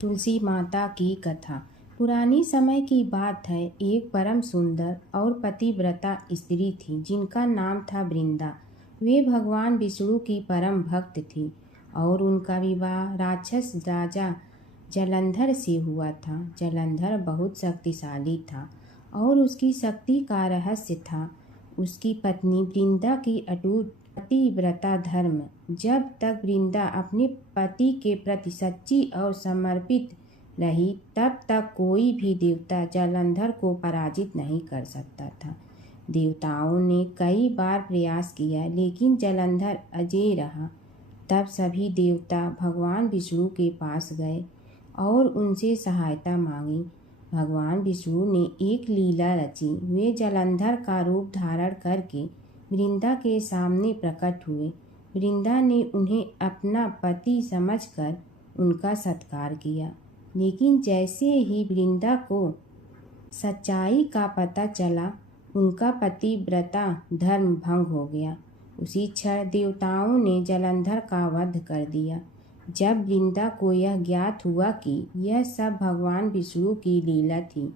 तुलसी माता की कथा। पुरानी समय की बात है। एक परम सुंदर और पतिव्रता स्त्री थी जिनका नाम था वृंदा। वे भगवान विष्णु की परम भक्त थी और उनका विवाह राक्षस राजा जलंधर से हुआ था। जलंधर बहुत शक्तिशाली था और उसकी शक्ति का रहस्य था उसकी पत्नी वृंदा की अटूट पतिव्रता धर्म। जब तक वृंदा अपने पति के प्रति सच्ची और समर्पित रही तब तक कोई भी देवता जलंधर को पराजित नहीं कर सकता था। देवताओं ने कई बार प्रयास किया लेकिन जलंधर अजेय रहा। तब सभी देवता भगवान विष्णु के पास गए और उनसे सहायता मांगी। भगवान विष्णु ने एक लीला रची। वे जलंधर का रूप धारण करके वृंदा के सामने प्रकट हुए। वृंदा ने उन्हें अपना पति समझकर उनका सत्कार किया, लेकिन जैसे ही वृंदा को सच्चाई का पता चला उनका पतिव्रता धर्म भंग हो गया। उसी क्षण देवताओं ने जलंधर का वध कर दिया। जब वृंदा को यह ज्ञात हुआ कि यह सब भगवान विष्णु की लीला थी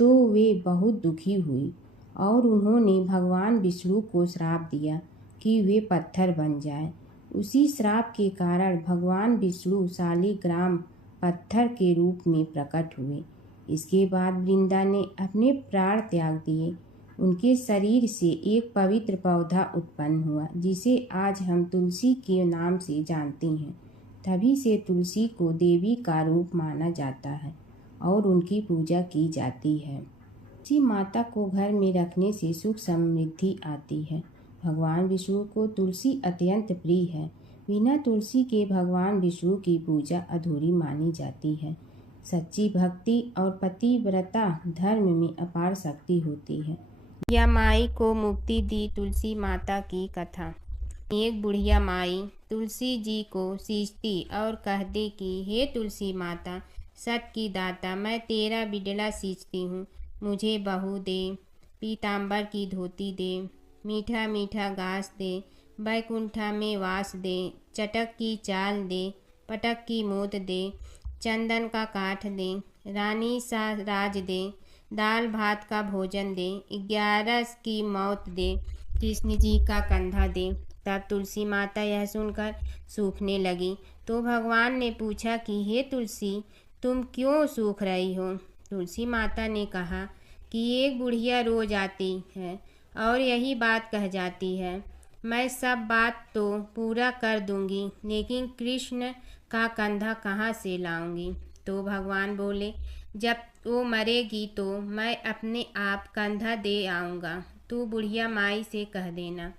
तो वे बहुत दुखी हुई और उन्होंने भगवान विष्णु को श्राप दिया कि वे पत्थर बन जाएं। उसी श्राप के कारण भगवान विष्णु शालिग्राम पत्थर के रूप में प्रकट हुए। इसके बाद वृंदा ने अपने प्राण त्याग दिए। उनके शरीर से एक पवित्र पौधा उत्पन्न हुआ जिसे आज हम तुलसी के नाम से जानते हैं। तभी से तुलसी को देवी का रूप माना जाता है और उनकी पूजा की जाती है। तुलसी माता को घर में रखने से सुख समृद्धि आती है। भगवान विष्णु को तुलसी अत्यंत प्रिय है। बिना तुलसी के भगवान विष्णु की पूजा अधूरी मानी जाती है। सच्ची भक्ति और पतिव्रता धर्म में अपार शक्ति होती है। बुढ़िया माई को मुक्ति दी तुलसी माता की कथा। एक बुढ़िया माई तुलसी जी को सींचती और कहती कि हे तुलसी माता, सत की दाता, मैं तेरा बिडला सींचती हूँ, मुझे बहू दे, पीताम्बर की धोती दे, मीठा मीठा घास दे, बैकुंठा में वास दे, चटक की चाल दे, पटक की मोत दे, चंदन का काठ दे, रानी सा राज दे, दाल भात का भोजन दे, 11 की मौत दे, कृष्ण जी का कंधा दे। तब तुलसी माता यह सुनकर सूखने लगी तो भगवान ने पूछा कि हे तुलसी, तुम क्यों सूख रही हो? तुलसी माता ने कहा कि एक बुढ़िया रोज आती है और यही बात कह जाती है, मैं सब बात तो पूरा कर दूंगी लेकिन कृष्ण का कंधा कहाँ से लाऊंगी? तो भगवान बोले, जब वो मरेगी तो मैं अपने आप कंधा दे आऊँगा, तू बुढ़िया माई से कह देना।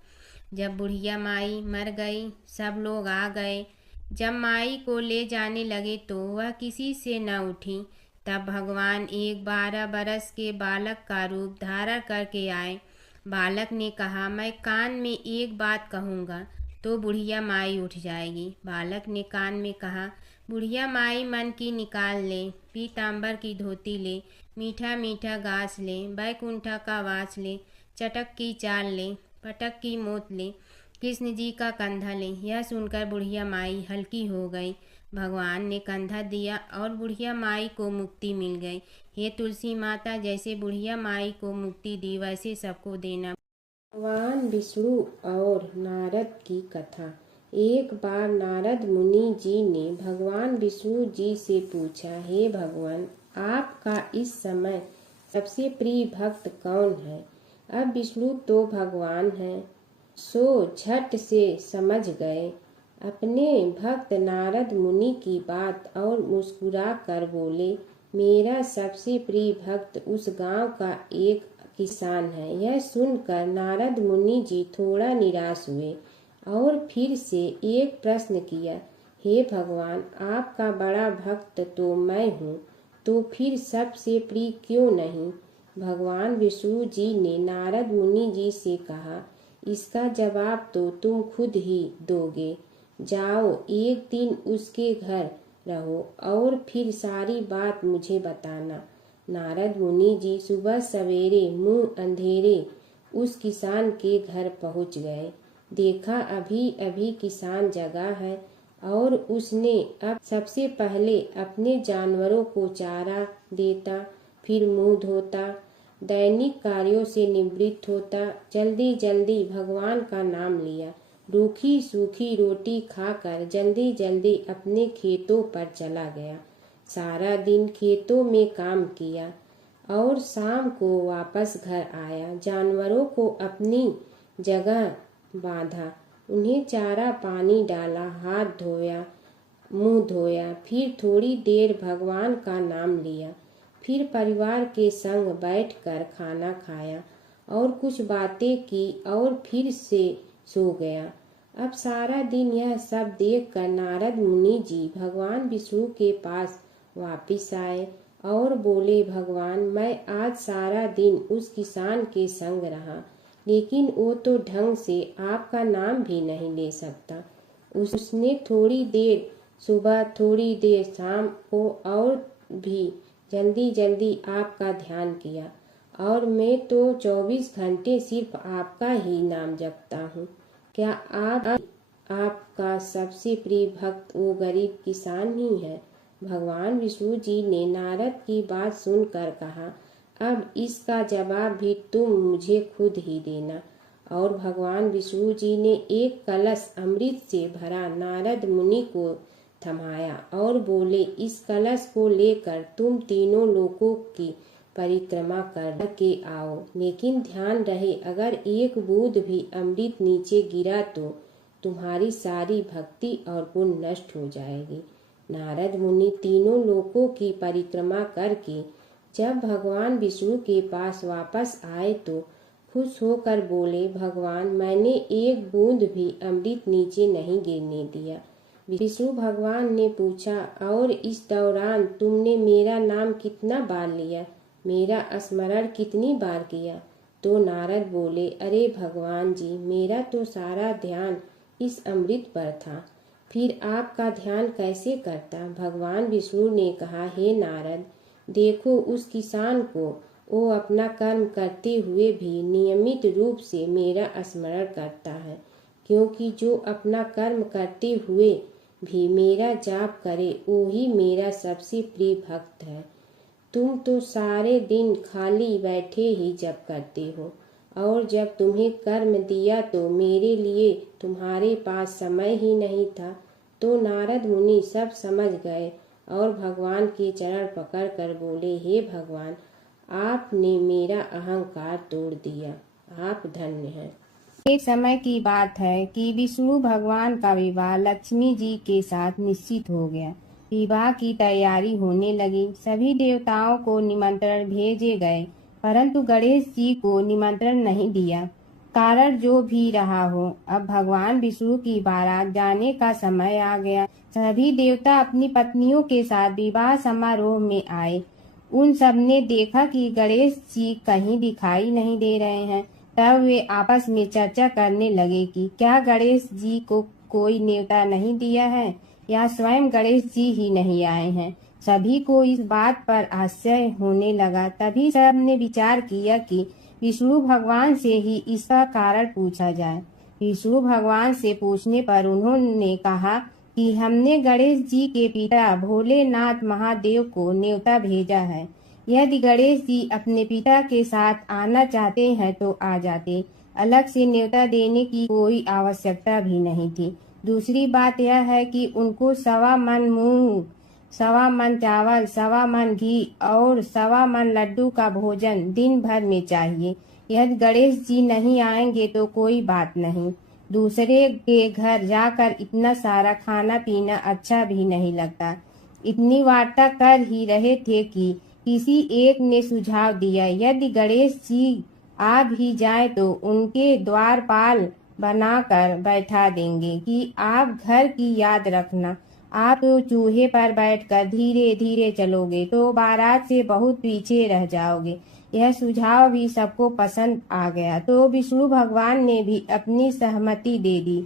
जब बुढ़िया माई मर गई सब लोग आ गए। जब माई को ले जाने लगे तो वह किसी से न उठी। तब भगवान एक 12 बरस के बालक का रूप धारण करके आए। बालक ने कहा, मैं कान में एक बात कहूँगा तो बुढ़िया माई उठ जाएगी। बालक ने कान में कहा, बुढ़िया माई मन की निकाल ले, पीताम्बर की धोती ले, मीठा मीठा घास ले, बैकुंठा का वास ले, चटक की चाल ले, पटक की मोत ले, कृष्ण जी का कंधा ले। यह सुनकर बुढ़िया माई हल्की हो गई। भगवान ने कंधा दिया और बुढ़िया माई को मुक्ति मिल गई। हे तुलसी माता, जैसे बुढ़िया माई को मुक्ति दी वैसे सबको देना। भगवान विष्णु और नारद की कथा। एक बार नारद मुनि जी ने भगवान विष्णु जी से पूछा, हे भगवान, आपका इस समय सबसे प्रिय भक्त कौन है? अब विष्णु तो भगवान हैं, सो झट से समझ गए अपने भक्त नारद मुनि की बात और मुस्कुरा कर बोले, मेरा सबसे प्रिय भक्त उस गांव का एक किसान है। यह सुनकर नारद मुनि जी थोड़ा निराश हुए और फिर से एक प्रश्न किया, हे भगवान, आपका बड़ा भक्त तो मैं हूँ, तो फिर सबसे प्रिय क्यों नहीं? भगवान विष्णु जी ने नारद मुनि जी से कहा, इसका जवाब तो तुम खुद ही दोगे। जाओ, एक दिन उसके घर रहो और फिर सारी बात मुझे बताना। नारद मुनि जी सुबह सवेरे मुंह अंधेरे उस किसान के घर पहुंच गए। देखा अभी अभी किसान जगा है और उसने अब सबसे पहले अपने जानवरों को चारा देता, फिर मुंह धोता, दैनिक कार्यों से निवृत्त होता, जल्दी जल्दी भगवान का नाम लिया, रूखी सूखी रोटी खाकर जल्दी जल्दी अपने खेतों पर चला गया। सारा दिन खेतों में काम किया और शाम को वापस घर आया। जानवरों को अपनी जगह बांधा, उन्हें चारा पानी डाला, हाथ धोया, मुंह धोया, फिर थोड़ी देर भगवान का नाम लिया, फिर परिवार के संग बैठकर खाना खाया और कुछ बातें की और फिर से सो गया। अब सारा दिन यह सब देखकर नारद मुनि जी भगवान विष्णु के पास वापिस आए और बोले, भगवान, मैं आज सारा दिन उस किसान के संग रहा, लेकिन वो तो ढंग से आपका नाम भी नहीं ले सकता। उसने थोड़ी देर सुबह, थोड़ी देर शाम को और भी जल्दी जल्दी आपका ध्यान किया, और मैं तो 24 घंटे सिर्फ आपका ही नाम जपता हूँ। क्या आपका सबसे प्रिय भक्त वो गरीब किसान ही है? भगवान विष्णु जी ने नारद की बात सुनकर कहा, अब इसका जवाब भी तुम मुझे खुद ही देना। और भगवान विष्णु जी ने एक कलश अमृत से भरा नारद मुनि को थमाया और बोले, इस कलश को लेकर तुम तीनों लोकों की परिक्रमा कर के आओ, लेकिन ध्यान रहे अगर एक बूंद भी अमृत नीचे गिरा तो तुम्हारी सारी भक्ति और पुण्य नष्ट हो जाएगी। नारद मुनि तीनों लोकों की परिक्रमा करके जब भगवान विष्णु के पास वापस आए तो खुश होकर बोले, भगवान, मैंने एक बूंद भी अमृत नीचे नहीं गिरने दिया। विष्णु भगवान ने पूछा, और इस दौरान तुमने मेरा नाम कितना बार लिया, मेरा स्मरण कितनी बार किया? तो नारद बोले, अरे भगवान जी, मेरा तो सारा ध्यान इस अमृत पर था, फिर आपका ध्यान कैसे करता? भगवान विष्णु ने कहा, हे नारद, देखो उस किसान को, वो अपना कर्म करते हुए भी नियमित रूप से मेरा स्मरण करता है, क्योंकि जो अपना कर्म करते हुए भी मेरा जाप करे वो ही मेरा सबसे प्रिय भक्त है। तुम तो सारे दिन खाली बैठे ही जप करते हो, और जब तुम्हें कर्म दिया तो मेरे लिए तुम्हारे पास समय ही नहीं था। तो नारद मुनि सब समझ गए और भगवान के चरण पकड़ कर बोले, हे भगवान, आपने मेरा अहंकार तोड़ दिया, आप धन्य हैं। एक समय की बात है कि विष्णु भगवान का विवाह लक्ष्मी जी के साथ निश्चित हो गया। विवाह की तैयारी होने लगी। सभी देवताओं को निमंत्रण भेजे गए, परंतु गणेश जी को निमंत्रण नहीं दिया। कारण जो भी रहा हो, अब भगवान विष्णु की बारात जाने का समय आ गया। सभी देवता अपनी पत्नियों के साथ विवाह समारोह में आए। उन सब ने देखा कि गणेश जी कहीं दिखाई नहीं दे रहे हैं। तब वे आपस में चर्चा करने लगे कि क्या गणेश जी को कोई न्योता नहीं दिया है, या स्वयं गणेश जी ही नहीं आए हैं। सभी को इस बात पर आश्चर्य होने लगा। तभी सब ने विचार किया कि विष्णु भगवान से ही इसका कारण पूछा जाए। विष्णु भगवान से पूछने पर उन्होंने कहा कि हमने गणेश जी के पिता भोलेनाथ महादेव को न्योता भेजा है। यदि गणेश जी अपने पिता के साथ आना चाहते हैं तो आ जाते, अलग से न्योता देने की कोई आवश्यकता भी नहीं थी। दूसरी बात यह है कि उनको 1.25 मन मूंग, 1.25 मन चावल, 1.25 मन घी और 1.25 मन लड्डू का भोजन दिन भर में चाहिए। यदि गणेश जी नहीं आएंगे तो कोई बात नहीं, दूसरे के घर जाकर इतना सारा खाना पीना अच्छा भी नहीं लगता। इतनी वार्ता कर ही रहे थे कि किसी एक ने सुझाव दिया, यदि गणेश जी आ भी जाए तो उनके द्वारपाल बनाकर बैठा देंगे कि आप घर की याद रखना। आप तो चूहे पर बैठकर धीरे धीरे चलोगे तो बारात से बहुत पीछे रह जाओगे। यह सुझाव भी सबको पसंद आ गया, तो विष्णु भगवान ने भी अपनी सहमति दे दी।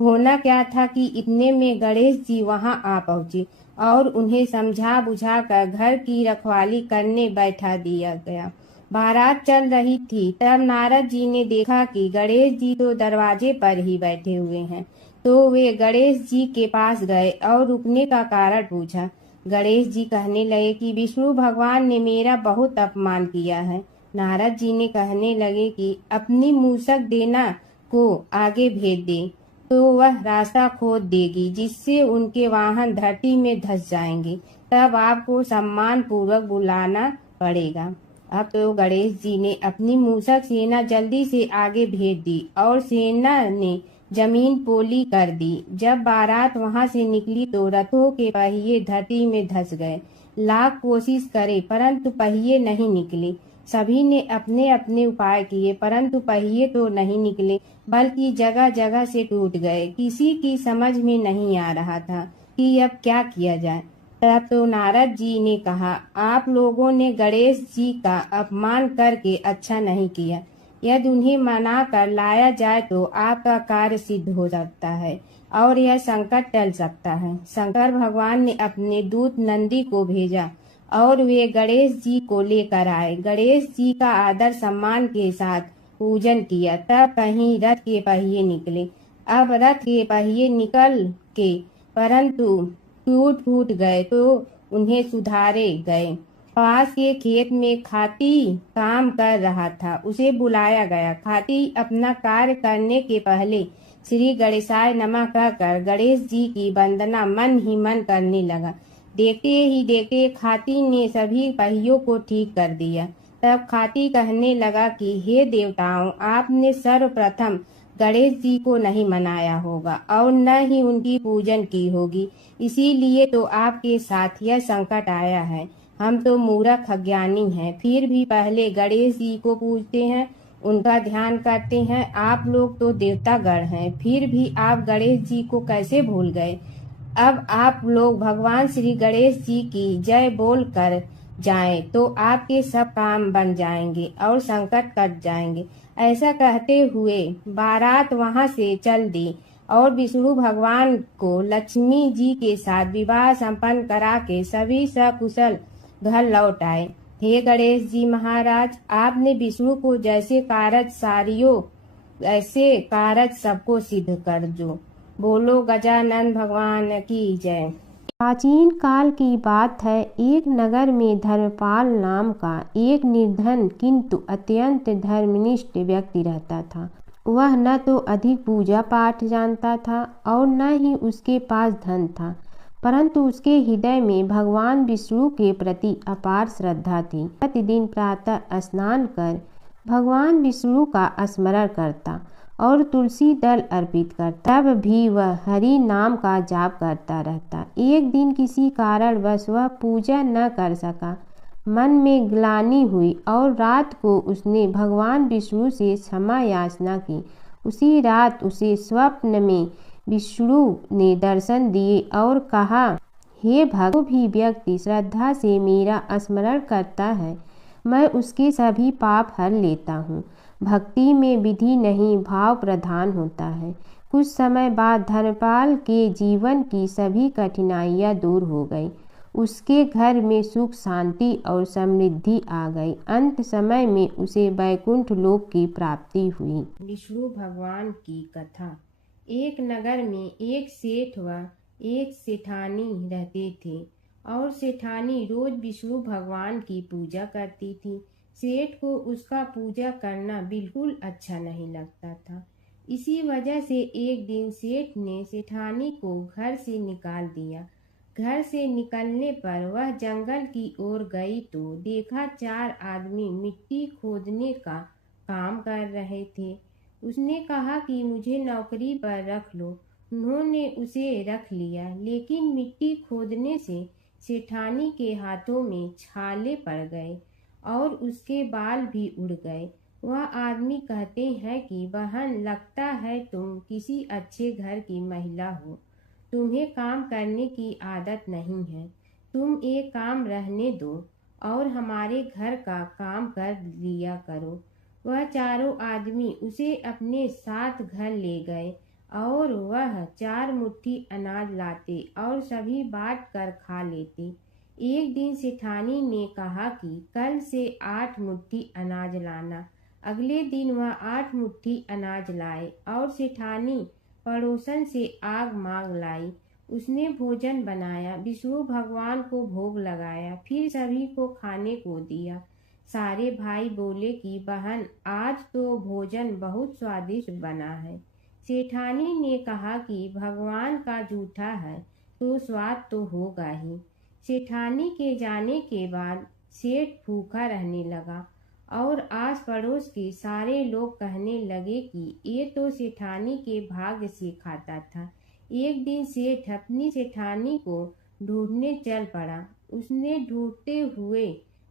होना क्या था कि इतने में गणेश जी वहां आ पहुंचे और उन्हें समझा बुझा कर घर की रखवाली करने बैठा दिया गया। बारात चल रही थी, तब नारद जी ने देखा कि गणेश जी तो दरवाजे पर ही बैठे हुए हैं। तो वे गणेश जी के पास गए और रुकने का कारण पूछा। गणेश जी कहने लगे कि विष्णु भगवान ने मेरा बहुत अपमान किया है। नारद जी ने कहने लगे कि अपनी मूसक देना को आगे भेज दे तो वह रास्ता खोद देगी, जिससे उनके वाहन धरती में धंस जाएंगे। तब आपको सम्मान पूर्वक बुलाना पड़ेगा। अब तो गणेश जी ने अपनी मूसक सेना जल्दी से आगे भेज दी और सेना ने जमीन पोली कर दी। जब बारात वहां से निकली तो रथों के पहिए धरती में धंस गए। लाख कोशिश करे परंतु पहिए नहीं निकले। सभी ने अपने अपने उपाय किए परंतु पहिए तो नहीं निकले, बल्कि जगह जगह से टूट गए। किसी की समझ में नहीं आ रहा था कि अब क्या किया जाए। तब तो नारद जी ने कहा, आप लोगों ने गणेश जी का अपमान करके अच्छा नहीं किया। यदि उन्हें मना कर लाया जाए तो आपका कार्य सिद्ध हो सकता है और यह संकट टल सकता है। शंकर भगवान ने अपने दूत नंदी को भेजा और वे गणेश जी को लेकर आए। गणेश जी का आदर सम्मान के साथ पूजन किया। तब कहीं रथ के पहिए निकले। अब रथ के पहिए निकल के परंतु टूट फूट गए तो उन्हें सुधारे गए। पास के खेत में खाती काम कर रहा था, उसे बुलाया गया। खाती अपना कार्य करने के पहले श्री गणेशाय नमः कहकर गणेश जी की वंदना मन ही मन करने लगा। देखते ही देखते खाती ने सभी पहियों को ठीक कर दिया। तब खाती कहने लगा कि हे देवताओं, आपने सर्वप्रथम गणेश जी को नहीं मनाया होगा और न ही उनकी पूजन की होगी, इसीलिए तो आपके साथ यह संकट आया है। हम तो मूर्ख अज्ञानी हैं, फिर भी पहले गणेश जी को पूजते हैं, उनका ध्यान करते हैं। आप लोग तो देवतागण हैं, फिर भी आप गणेश जी को कैसे भूल गए। अब आप लोग भगवान श्री गणेश जी की जय बोल कर जाएं तो आपके सब काम बन जाएंगे और संकट कट जाएंगे। ऐसा कहते हुए बारात वहां से चल दी और विष्णु भगवान को लक्ष्मी जी के साथ विवाह संपन्न करा के सभी सकुशल घर लौट आए। हे गणेश जी महाराज, आपने विष्णु को जैसे कारज सारियो ऐसे कारज सबको सिद्ध कर जो। बोलो गजानन भगवान की जय। प्राचीन काल की बात है। एक नगर में धर्मपाल नाम का एक निर्धन किंतु अत्यंत धर्मनिष्ठ व्यक्ति रहता था। वह न तो अधिक पूजा पाठ जानता था और न ही उसके पास धन था, परंतु उसके हृदय में भगवान विष्णु के प्रति अपार श्रद्धा थी। प्रतिदिन प्रातः स्नान कर भगवान विष्णु का स्मरण करता और तुलसी दल अर्पित करता। तब भी वह हरि नाम का जाप करता रहता। एक दिन किसी कारणवश वह पूजा न कर सका। मन में ग्लानि हुई और रात को उसने भगवान विष्णु से क्षमा याचना की। उसी रात उसे स्वप्न में विष्णु ने दर्शन दिए और कहा, हे भक्त, जो भी व्यक्ति श्रद्धा से मेरा स्मरण करता है, मैं उसके सभी पाप हर लेता हूँ। भक्ति में विधि नहीं, भाव प्रधान होता है। कुछ समय बाद धर्मपाल के जीवन की सभी कठिनाइयाँ दूर हो गई। उसके घर में सुख शांति और समृद्धि आ गई। अंत समय में उसे वैकुंठ लोक की प्राप्ति हुई। विष्णु भगवान की कथा। एक नगर में एक सेठ व एक सेठानी रहते थे और सेठानी रोज विष्णु भगवान की पूजा करती थी। सेठ को उसका पूजा करना बिल्कुल अच्छा नहीं लगता था। इसी वजह से एक दिन सेठ ने सेठानी को घर से निकाल दिया। घर से निकलने पर वह जंगल की ओर गई तो देखा 4 आदमी मिट्टी खोदने का काम कर रहे थे। उसने कहा कि मुझे नौकरी पर रख लो। उन्होंने उसे रख लिया, लेकिन मिट्टी खोदने से सेठानी के हाथों में छाले पड़ गए और उसके बाल भी उड़ गए। वह आदमी कहते हैं कि बहन, लगता है तुम किसी अच्छे घर की महिला हो, तुम्हें काम करने की आदत नहीं है। तुम एक काम रहने दो और हमारे घर का काम कर लिया करो। वह चारों आदमी उसे अपने साथ घर ले गए और वह 4 मुट्ठी अनाज लाते और सभी बांट कर खा लेते। एक दिन सेठानी ने कहा कि कल से 8 मुट्ठी अनाज लाना। अगले दिन वह 8 मुट्ठी अनाज लाए और सेठानी पड़ोसन से आग मांग लाई। उसने भोजन बनाया, विष्णु भगवान को भोग लगाया, फिर सभी को खाने को दिया। सारे भाई बोले कि बहन, आज तो भोजन बहुत स्वादिष्ट बना है। सेठानी ने कहा कि भगवान का जूठा है तो स्वाद तो होगा ही। सेठानी के जाने के बाद सेठ भूखा रहने लगा और आस पड़ोस के सारे लोग कहने लगे कि ये तो सेठानी के भाग्य से खाता था। एक दिन सेठ अपनी सेठानी को ढूंढने चल पड़ा। उसने ढूंढते हुए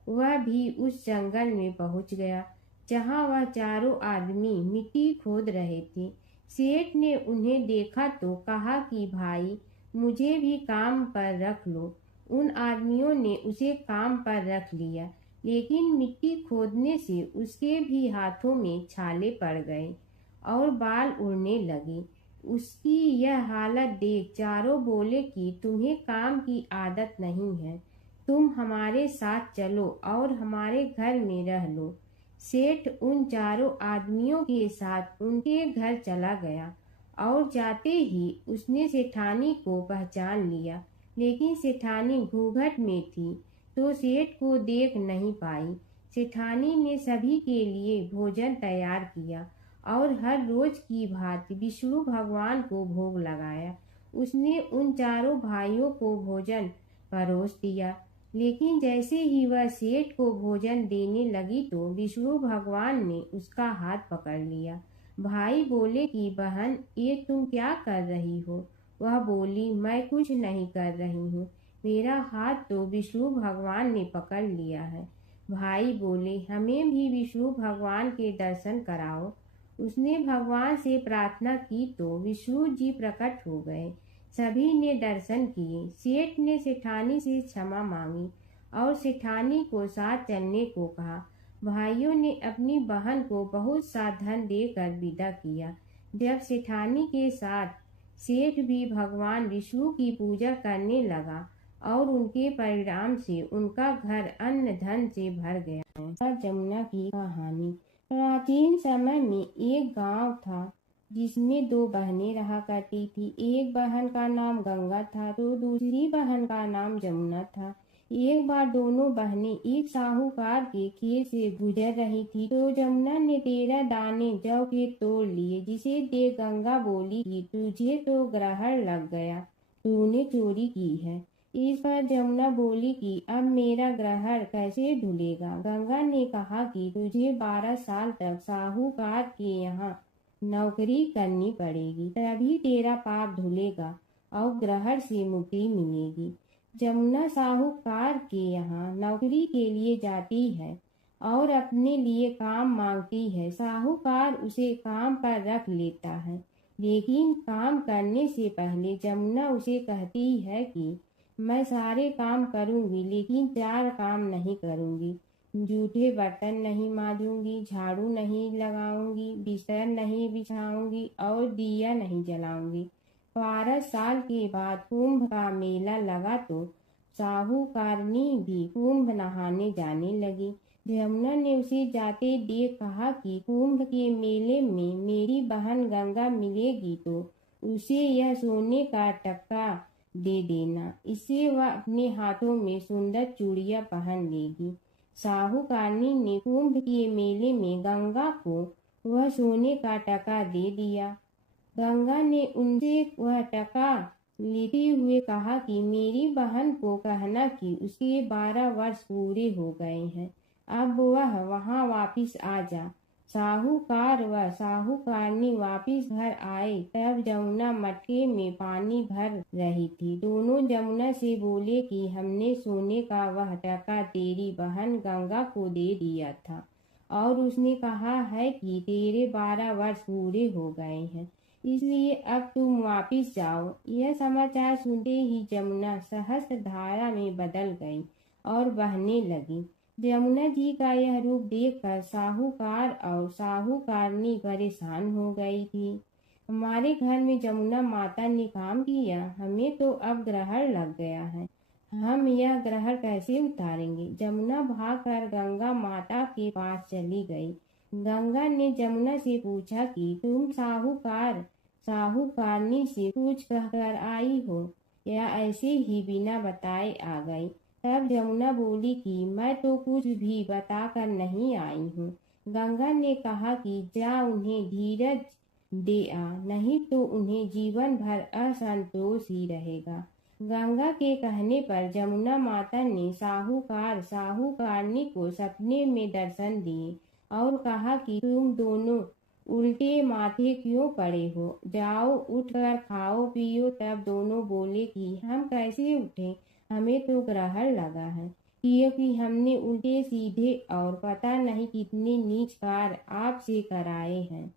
वह भी उस जंगल में पहुंच गया जहां वह चारों आदमी मिट्टी खोद रहे थे। सेठ ने उन्हें देखा तो कहा कि भाई, मुझे भी काम पर रख लो। उन आदमियों ने उसे काम पर रख लिया, लेकिन मिट्टी खोदने से उसके भी हाथों में छाले पड़ गए और बाल उड़ने लगे। उसकी यह हालत देख चारों बोले कि तुम्हें काम की आदत नहीं है, तुम हमारे साथ चलो और हमारे घर में रह लो। सेठ उन चारों आदमियों के साथ उनके घर चला गया और जाते ही उसने सेठानी को पहचान लिया, लेकिन सेठानी घूंघट में थी तो सेठ को देख नहीं पाई। सेठानी ने सभी के लिए भोजन तैयार किया और हर रोज की भांति विष्णु भगवान को भोग लगाया। उसने उन चारों भाइयों को भोजन परोस दिया, लेकिन जैसे ही वह सेठ को भोजन देने लगी तो विष्णु भगवान ने उसका हाथ पकड़ लिया। भाई बोले कि बहन, ये तुम क्या कर रही हो? वह बोली, मैं कुछ नहीं कर रही हूँ, मेरा हाथ तो विष्णु भगवान ने पकड़ लिया है। भाई बोले, हमें भी विष्णु भगवान के दर्शन कराओ। उसने भगवान से प्रार्थना की तो विष्णु जी प्रकट हो गए। सभी ने दर्शन किए। सेठ ने सेठानी से क्षमा मांगी और सेठानी को साथ चलने को कहा। भाइयों ने अपनी बहन को बहुत सा धन देकर विदा किया। जब सेठानी के साथ सेठ भी भगवान विष्णु की पूजा करने लगा और उनके परिणाम से उनका घर अन्न धन से भर गया। जमुना की कहानी। प्राचीन समय में एक गांव था जिसमें दो बहनें रहा करती थी। एक बहन का नाम गंगा था तो दूसरी बहन का नाम जमुना था। एक बार दोनों बहनें एक साहूकार के खेत से गुजर रही थी तो जमुना ने 13 दाने जौ के तोड़ लिए, जिसे देख गंगा बोली कि तुझे तो ग्रहण लग गया, तूने चोरी की है। इस पर जमुना बोली कि अब मेरा ग्रहण कैसे धुलेगा। गंगा ने कहा कि तुझे 12 साल तक साहूकार के यहाँ नौकरी करनी पड़ेगी, तभी तेरा पाप धुलेगा और ग्रहण से मुक्ति मिलेगी। जमुना साहूकार के यहाँ नौकरी के लिए जाती है और अपने लिए काम मांगती है। साहूकार उसे काम पर रख लेता है, लेकिन काम करने से पहले जमुना उसे कहती है कि मैं सारे काम करूंगी लेकिन 4 काम नहीं करूंगी। जूठे बर्तन नहीं मांजूंगी, झाड़ू नहीं लगाऊंगी, बिस्तर नहीं बिछाऊंगी और दिया नहीं जलाऊंगी। 12 साल के बाद कुंभ का मेला लगा तो साहूकारनी भी कुंभ नहाने जाने लगी। जमुना ने उसे जाते देख कहा कि कुंभ के मेले में मेरी बहन गंगा मिलेगी तो उसे यह सोने का टक्का दे देना, इससे वह अपने हाथों में सुंदर चूड़ियां पहन लेगी। साहूकारनी ने कुंभ के मेले में गंगा को वह सोने का टका दे दिया। गंगा ने उनसे वह टका लेते हुए कहा कि मेरी बहन को कहना कि उसके 12 वर्ष पूरे हो गए हैं, अब वह वहां वापिस आ जा। साहूकार व साहूकारनी वापिस घर आए तब जमुना मटके में पानी भर रही थी। दोनों जमुना से बोले कि हमने सोने का वह टका तेरी बहन गंगा को दे दिया था और उसने कहा है कि तेरे 12 वर्ष पूरे हो गए हैं, इसलिए अब तुम वापिस जाओ। यह समाचार सुनते ही जमुना सहस्त्र धारा में बदल गई और बहने लगी। जमुना जी का यह रूप देखकर साहूकार और साहूकारनी परेशान हो गई थी। हमारे घर में जमुना माता ने काम किया, हमें तो अब ग्रहण लग गया है, हम यह ग्रहण कैसे उतारेंगे। जमुना भागकर गंगा माता के पास चली गई। गंगा ने जमुना से पूछा कि तुम साहूकार साहूकारनी से कुछ कहकर आई हो या ऐसे ही बिना बताए आ गई। तब जमुना बोली कि मैं तो कुछ भी बताकर नहीं आई हूँ। गंगा ने कहा कि जा उन्हें धीरज दे आ, नहीं तो उन्हें जीवन भर असंतोष ही रहेगा। गंगा के कहने पर जमुना माता ने साहूकारनी को सपने में दर्शन दिए और कहा कि तुम दोनों उल्टे माथे क्यों पड़े हो, जाओ उठकर खाओ पियो। तब दोनों बोले कि हम कैसे उठें, हमें तो ग्रहण लगा है, क्योंकि हमने उल्टे सीधे और पता नहीं कितने नीच कार्य आपसे कराए हैं।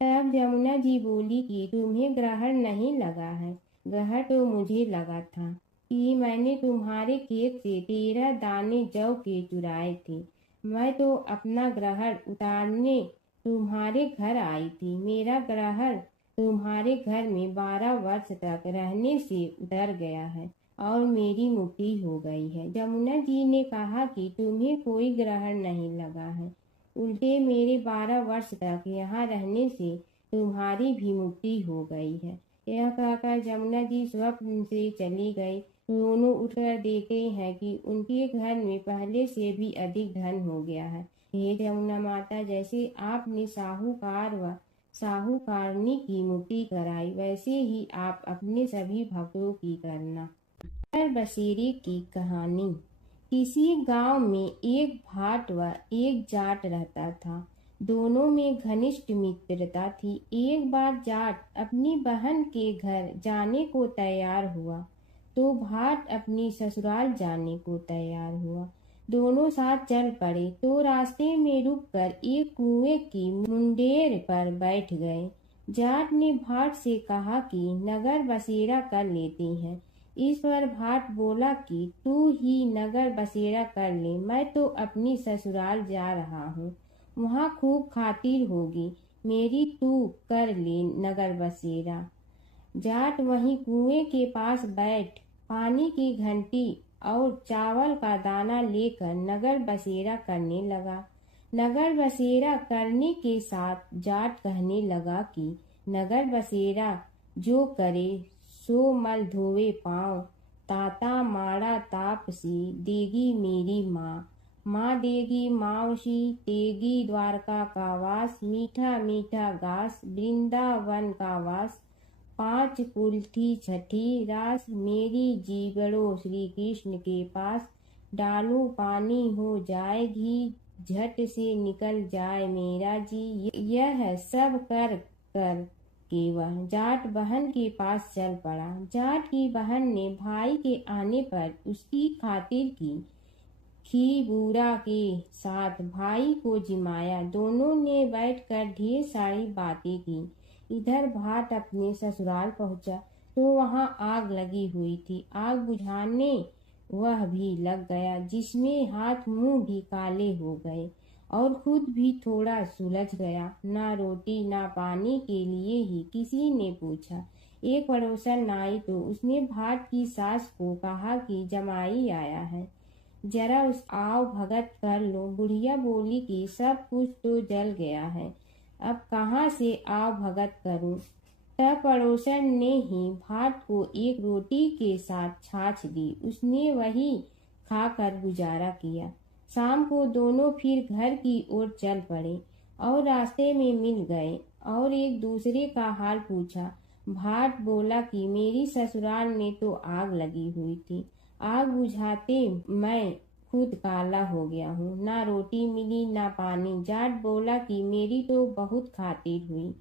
तब जमुना जी बोली कि तुम्हें ग्रहण नहीं लगा है, ग्रहण तो मुझे लगा था कि मैंने तुम्हारे खेत से 13 दाने जौ के चुराए थे। मैं तो अपना ग्रहण उतारने तुम्हारे घर आई थी। मेरा ग्रहण तुम्हारे घर में 12 वर्ष तक रहने से उतर गया है और मेरी मुक्ति हो गई है। जमुना जी ने कहा कि तुम्हें कोई ग्रहण नहीं लगा है, उल्टे मेरे 12 वर्ष तक यहाँ रहने से तुम्हारी भी मुक्ति हो गई है। यह कहकर जमुना जी स्वप्न से चली गई। दोनों उठकर देखते हैं कि उनके घर में पहले से भी अधिक धन हो गया है। हे जमुना माता, जैसे आपने साहूकार व साहूकारनी की मुक्ति कराई, वैसे ही आप अपने सभी भक्तों की करना। नगर बसेरे की कहानी। किसी गांव में एक भाट व एक जाट रहता था। दोनों में घनिष्ठ मित्रता थी। एक बार जाट अपनी बहन के घर जाने को तैयार हुआ तो भाट अपनी ससुराल जाने को तैयार हुआ। दोनों साथ चल पड़े तो रास्ते में रुककर एक कुएं की मुंडेर पर बैठ गए। जाट ने भाट से कहा कि नगर बसेरा कर लेते हैं। इस पर भाट बोला कि तू ही नगर बसेरा कर ले, मैं तो अपनी ससुराल जा रहा हूँ, वहाँ खूब खातिर होगी मेरी, तू कर ले नगर बसेरा। जाट वहीं कुएं के पास बैठ पानी की घंटी और चावल का दाना लेकर नगर बसेरा करने लगा। नगर बसेरा करने के साथ जाट कहने लगा कि नगर बसेरा जो करे सो मल धोवे पाँव, ताता माड़ा तापसी देगी मेरी माँ, माँ देगी मावशी तेगी द्वारका का वास, मीठा मीठा घास वृंदावन का वास, 5 कुल्थी छठी रास मेरी जीवड़ो श्री कृष्ण के पास, डालू पानी हो जाए घी झट से निकल जाए मेरा जी। यह सब कर कर के वह जाट बहन के पास चल पड़ा। जाट की बहन ने भाई के आने पर उसकी खातिर की खी बूरा के साथ भाई को जिमाया। दोनों ने बैठकर ढेर सारी बातें की। इधर भाट अपने ससुराल पहुंचा तो वहां आग लगी हुई थी। आग बुझाने वह भी लग गया, जिसमें हाथ मुंह भी काले हो गए और खुद भी थोड़ा सुलझ गया। ना रोटी ना पानी के लिए ही किसी ने पूछा। एक पड़ोसन आई तो उसने भाट की सास को कहा कि जमाई आया है, जरा उस आओ भगत कर लो। बुढ़िया बोली कि सब कुछ तो जल गया है, अब कहाँ से आओ भगत करूं। तब पड़ोसन ने ही भाट को एक रोटी के साथ छाछ दी। उसने वही खाकर गुजारा किया। शाम को दोनों फिर घर की ओर चल पड़े और रास्ते में मिल गए और एक दूसरे का हाल पूछा। भाट बोला कि मेरी ससुराल में तो आग लगी हुई थी, आग बुझाते मैं खुद काला हो गया हूँ, ना रोटी मिली ना पानी। जाट बोला कि मेरी तो बहुत खातिर हुई।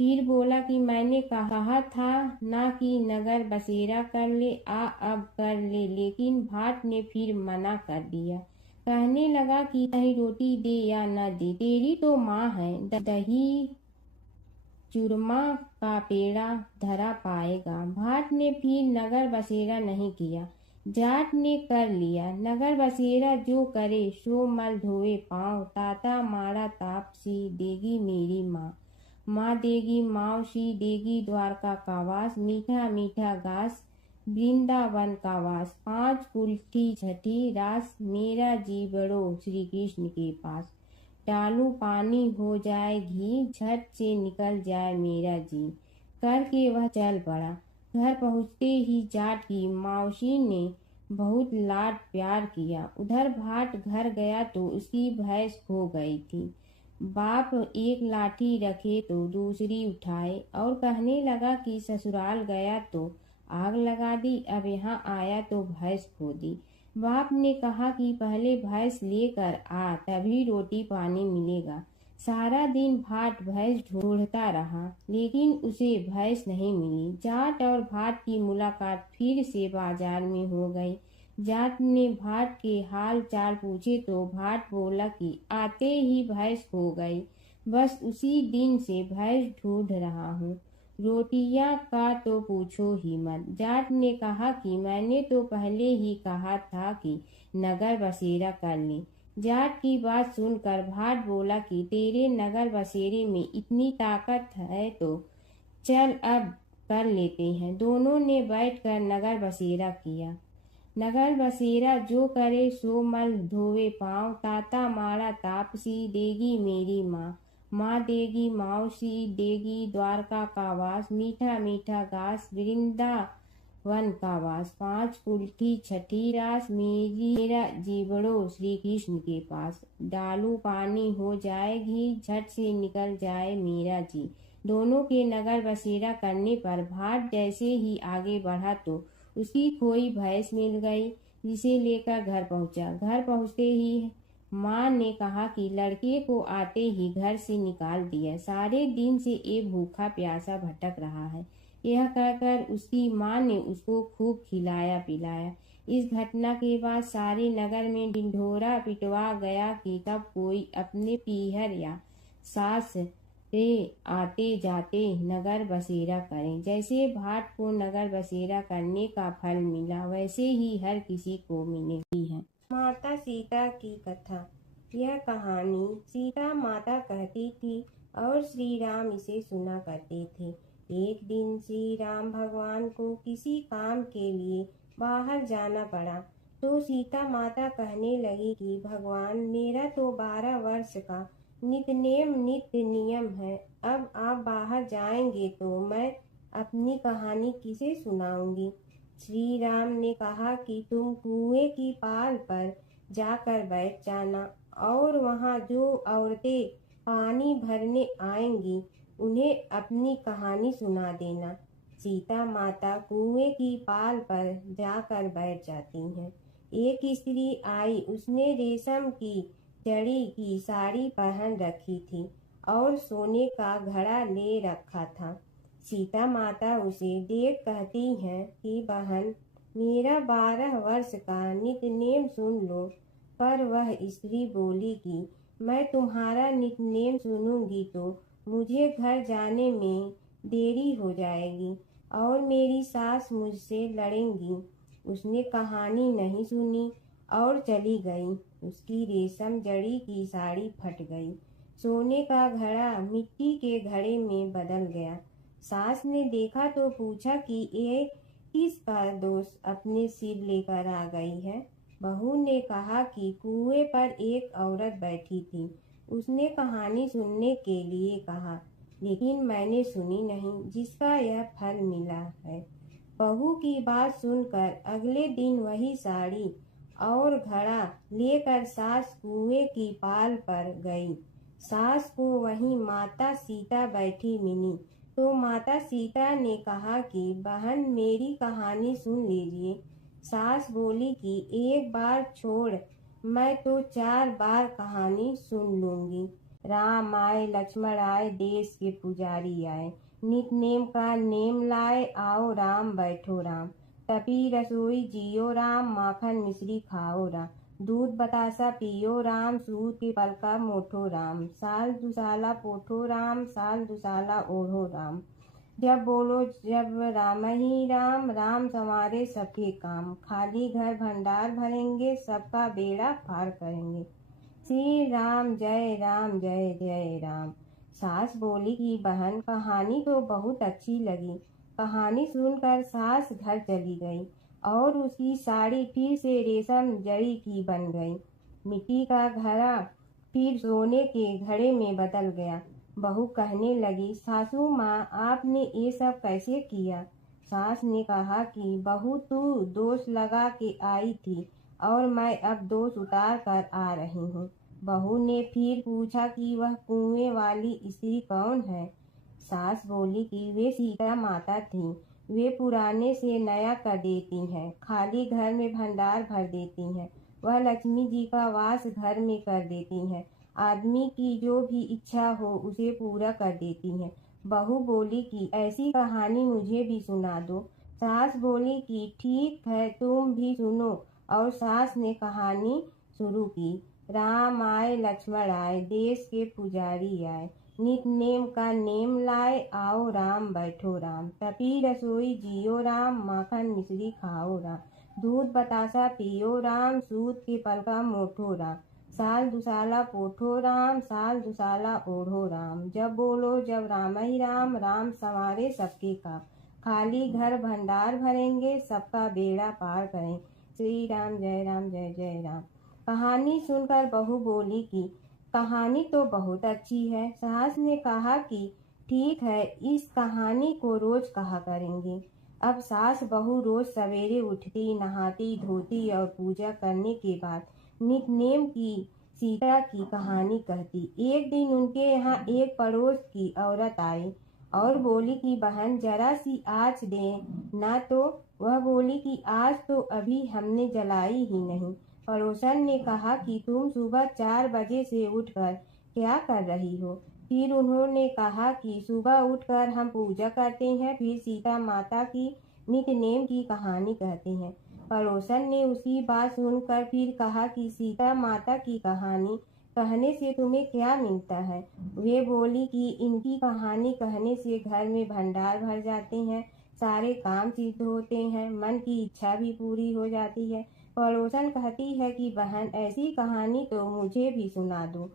फिर बोला कि मैंने कहा था ना कि नगर बसेरा कर ले, अब कर ले, लेकिन भाट ने फिर मना कर दिया। कहने लगा कि चाहे रोटी दे या न दे, तेरी तो माँ है, दही चूरमा का पेड़ा धरा पाएगा। भाट ने फिर नगर बसेरा नहीं किया, जाट ने कर लिया। नगर बसेरा जो करे सो मल धोए पाँव, ताता माड़ा तापसी देगी मेरी माँ, माँ देगी मावशी देगी द्वारका का वास, मीठा मीठा घास वृंदावन का वास, 5 कुल्थी छठी रास मेरा जीवड़ो श्री कृष्ण के पास, डालू पानी हो जाए घी झट से निकल जाए मेरा जी। करके वह चल पड़ा। घर पहुँचते ही जाट की मौसी ने बहुत लाड प्यार किया। उधर भाट घर गया तो उसकी भैंस खो गई थी। बाप एक लाठी रखे तो दूसरी उठाए और कहने लगा कि ससुराल गया तो आग लगा दी, अब यहाँ आया तो भैंस खो दी। बाप ने कहा कि पहले भैंस लेकर आ, तभी रोटी पानी मिलेगा। सारा दिन भाट भैंस ढूंढता रहा, लेकिन उसे भैंस नहीं मिली। जाट और भाट की मुलाकात फिर से बाजार में हो गई। जाट ने भाट के हाल चाल पूछे तो भाट बोला कि आते ही भैंस खो गई, बस उसी दिन से भैंस ढूंढ रहा हूँ। रोटियां का तो पूछो ही मत। जाट ने कहा कि मैंने तो पहले ही कहा था कि नगर बसेरा कर ले। जाट की बात सुनकर भाट बोला कि तेरे नगर बसेरे में इतनी ताकत है तो चल अब कर लेते हैं। दोनों ने बैठकर नगर बसेरा किया। नगर बसेरा जो करे सो मल धोवे पाँव, ताता मारा तापसी देगी मेरी माँ। माँ देगी मौसी देगी द्वारका का वास, मीठा मीठा घास वृंदावन का वास। पाँच कुल्ठी छठी रास मेरा जीवड़ो श्री कृष्ण के पास। डालू पानी हो जाए घी, झट से निकल जाए मेरा जी। दोनों के नगर बसेरा करने पर भाट जैसे ही आगे बढ़ा तो उसकी खोई भैंस मिल गई, जिसे लेकर घर पहुंचा। घर पहुंचते ही माँ ने कहा कि लड़के को आते ही घर से निकाल दिया, सारे दिन से ये भूखा प्यासा भटक रहा है। यह कहकर उसकी माँ ने उसको खूब खिलाया पिलाया। इस घटना के बाद सारे नगर में ढिंढोरा पिटवा गया कि कब कोई अपने पीहर या सास से आते जाते नगर बसेरा करें। जैसे भाट को नगर बसेरा करने का फल मिला, वैसे ही हर किसी को मिलती है। माता सीता की कथा। यह कहानी सीता माता कहती थी और श्री राम इसे सुना करते थे। एक दिन श्री राम भगवान को किसी काम के लिए बाहर जाना पड़ा, तो सीता माता कहने लगी कि भगवान, मेरा तो 12 वर्ष का नित्य नियम है। अब आप बाहर जाएंगे तो मैं अपनी कहानी किसे सुनाऊंगी। श्री राम ने कहा कि तुम कुएं की पाल पर जाकर बैठ जाना और वहां जो औरतें पानी भरने आएंगी उन्हें अपनी कहानी सुना देना। सीता माता कुएं की पाल पर जाकर बैठ जाती हैं। एक स्त्री आई, उसने रेशम की जड़ी की साड़ी पहन रखी थी और सोने का घड़ा ले रखा था। सीता माता उसे देख कहती हैं कि बहन, मेरा 12 वर्ष का नित्य सुन लो। पर वह स्त्री बोली कि मैं तुम्हारा नित्य सुनूंगी तो मुझे घर जाने में देरी हो जाएगी और मेरी सास मुझसे लड़ेंगी। उसने कहानी नहीं सुनी और चली गई। उसकी रेशम जड़ी की साड़ी फट गई, सोने का घड़ा मिट्टी के घड़े में बदल गया। सास ने देखा तो पूछा कि ये किसका दोष अपने सिर लेकर आ गई है। बहू ने कहा कि कुएं पर एक औरत बैठी थी, उसने कहानी सुनने के लिए कहा, लेकिन मैंने सुनी नहीं, जिसका यह फल मिला है। बहू की बात सुनकर अगले दिन वही साड़ी और घड़ा लेकर सास कुएं की पाल पर गई। सास को वहीं माता सीता बैठी मिली, तो माता सीता ने कहा कि बहन, मेरी कहानी सुन लीजिए। सास बोली कि एक बार छोड़, मैं तो 4 बार कहानी सुन लूंगी। राम आए लक्ष्मण आए, देश के पुजारी आए, नित नेम का नेम लाए, आओ राम बैठो राम। तपी रसोई जियो राम, माखन मिश्री खाओ राम। दूध बतासा पियो राम, सूत के पलका मोठो राम। साल दुसाला पोठो राम, साल दुसाला ओढ़ो राम। जब बोलो जब राम ही राम, राम संवारे सबके काम। खाली घर भंडार भरेंगे, सबका बेड़ा पार करेंगे। श्री राम जय जय राम। सास बोली कि बहन, कहानी तो बहुत अच्छी लगी। कहानी सुनकर सास घर चली गई और उसकी साड़ी फिर से रेशम जड़ी की बन गई। मिट्टी का घड़ा फिर सोने के घड़े में बदल गया। बहू कहने लगी, सासू माँ आपने ये सब कैसे किया। सास ने कहा कि बहू तू दोष लगा के आई थी और मैं अब दोष उतार कर आ रही हूँ। बहू ने फिर पूछा कि वह कुएं वाली स्त्री कौन है। सास बोली कि वे सीता माता थी। वे पुराने से नया कर देती हैं, खाली घर में भंडार भर देती हैं। वह लक्ष्मी जी का वास घर में कर देती हैं। आदमी की जो भी इच्छा हो उसे पूरा कर देती हैं। बहू बोली कि ऐसी कहानी मुझे भी सुना दो। सास बोली कि ठीक है, तुम भी सुनो। और सास ने कहानी शुरू की। राम आए लक्ष्मण आए, देश के पुजारी आए, नित नेम का नेम लाए, आओ राम बैठो राम, तपी रसोई जियो राम, माखन मिश्री खाओ राम, दूध बतासा पियो राम, सूत के पलका मोठो राम, साल दुसाला पोठो राम, साल दुसाला ओढ़ो राम, जब बोलो जब राम ही राम, राम संवारे सबके काम, खाली घर भंडार भरेंगे, सबका बेड़ा पार करें, श्री राम जय राम जय जय राम। कहानी सुनकर बहू बोली कि कहानी तो बहुत अच्छी है। सास ने कहा कि ठीक है, इस कहानी को रोज कहा करेंगे। अब सास बहू रोज सवेरे उठती, नहाती धोती और पूजा करने के बाद नितनेम की सीता की कहानी कहती। एक दिन उनके यहाँ एक पड़ोस की औरत आई और बोली कि बहन जरा सी आँच दे ना। तो वह बोली कि आज तो अभी हमने जलाई ही नहीं। पड़ोसन ने कहा कि तुम सुबह 4 बजे से उठकर क्या कर रही हो। फिर उन्होंने कहा कि सुबह उठकर हम पूजा करते हैं, फिर सीता माता की नितनेम की कहानी कहते हैं। पड़ोसन ने उसकी बात सुनकर फिर कहा कि सीता माता की कहानी कहने से तुम्हें क्या मिलता है। वे बोली कि इनकी कहानी कहने से घर में भंडार भर जाते हैं, सारे काम सिद्ध होते हैं, मन की इच्छा भी पूरी हो जाती है। पड़ोसन कहती है कि बहन ऐसी कहानी तो मुझे भी सुना दो।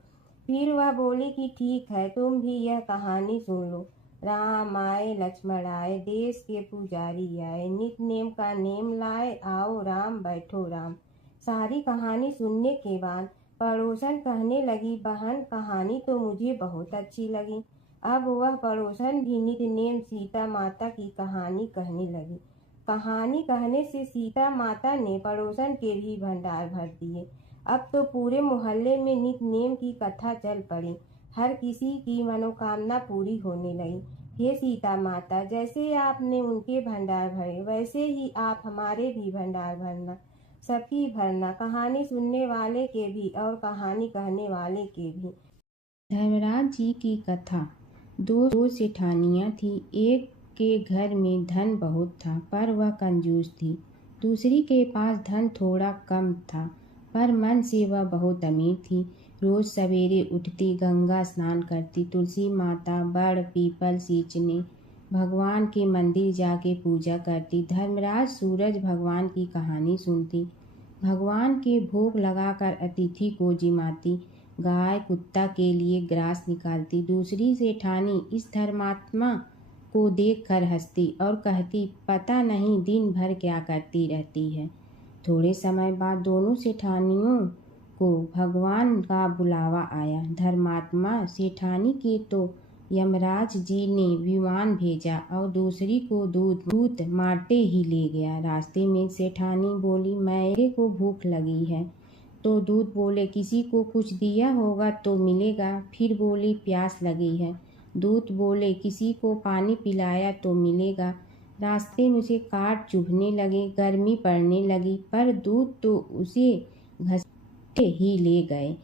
फिर वह बोली कि ठीक है, तुम भी यह कहानी सुन लो। राम आए लक्ष्मण आए, देश के पुजारी आए, नित नेम का नेम लाए, आओ राम बैठो राम। सारी कहानी सुनने के बाद पड़ोसन कहने लगी, बहन कहानी तो मुझे बहुत अच्छी लगी। अब वह पड़ोसन भी नित नेम सीता माता की कहानी कहने लगी। कहानी कहने से सीता माता ने पड़ोसन के भी भंडार भर दिए। अब तो पूरे मोहल्ले में नित नेम की कथा चल पड़ी। हर किसी की मनोकामना पूरी होने लगी। हे सीता माता, जैसे आपने उनके भंडार भरे वैसे ही आप हमारे भी भंडार भरना, सबकी भरना, कहानी सुनने वाले के भी और कहानी कहने वाले के भी। धर्मराज जी की कथा। दो सेठानियाँ थी। एक के घर में धन बहुत था पर वह कंजूस थी। दूसरी के पास धन थोड़ा कम था पर मन से वह बहुत अमीर थी। रोज सवेरे उठती, गंगा स्नान करती, तुलसी माता, बड़ पीपल सींचने, भगवान के मंदिर जाके पूजा करती। धर्मराज सूरज भगवान की कहानी सुनती, भगवान के भोग लगाकर अतिथि को जिमाती, गाय कुत्ता के लिए ग्रास निकालती। दूसरी सेठानी इस धर्मात्मा को देखकर हंसती और कहती, पता नहीं दिन भर क्या करती रहती है। थोड़े समय बाद दोनों सेठानियों को भगवान का बुलावा आया। धर्मात्मा सेठानी के तो यमराज जी ने विमान भेजा और दूसरी को दूत मारते ही ले गया। रास्ते में सेठानी बोली, मेरे को भूख लगी है। तो दूत बोले, किसी को कुछ दिया होगा तो मिलेगा। फिर बोली, प्यास लगी है। दूत बोले, किसी को पानी पिलाया तो मिलेगा। रास्ते में उसे काट चुभने लगे, गर्मी पड़ने लगी, पर दूत तो उसे घसीटे ही ले गए।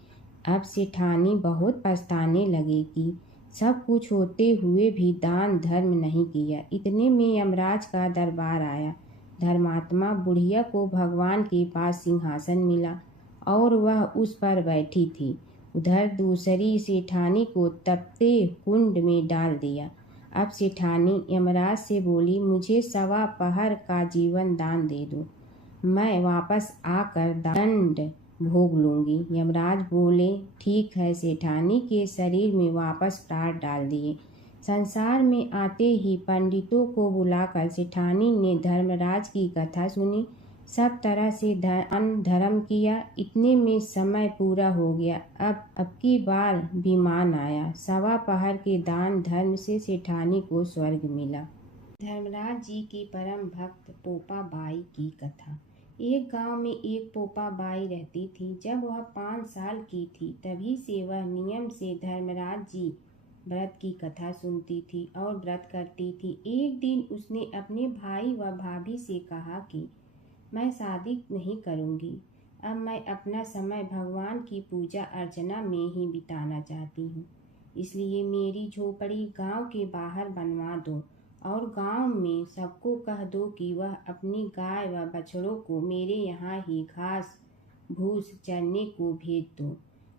अब सेठानी बहुत पछताने लगी कि सब कुछ होते हुए भी दान धर्म नहीं किया। इतने में यमराज का दरबार आया। धर्मात्मा बुढ़िया को भगवान के पास सिंहासन मिला और वह उस पर बैठी थी। उधर दूसरी सेठानी को तपते कुंड में डाल दिया। अब सेठानी यमराज से बोली, मुझे 1.25 पहर का जीवन दान दे दो, मैं वापस आकर दंड भोग लूंगी। यमराज बोले, ठीक है। सेठानी के शरीर में वापस प्राण डाल दिए। संसार में आते ही पंडितों को बुलाकर सेठानी ने धर्मराज की कथा सुनी। सब तरह से दान धर्म किया। इतने में समय पूरा हो गया। अब की बार विमान आया। सवा पहर के दान धर्म से सेठानी को स्वर्ग मिला। धर्मराज जी की परम भक्त पोपा बाई की कथा। एक गांव में एक पोपा बाई रहती थी। जब वह 5 साल की थी तभी से वह नियम से धर्मराज जी व्रत की कथा सुनती थी और व्रत करती थी। एक दिन उसने अपने भाई व भाभी से कहा कि मैं शादी नहीं करूंगी। अब मैं अपना समय भगवान की पूजा अर्चना में ही बिताना चाहती हूँ। इसलिए मेरी झोपड़ी गांव के बाहर बनवा दो और गांव में सबको कह दो कि वह अपनी गाय व बछड़ों को मेरे यहाँ ही घास भूस चरने को भेज दो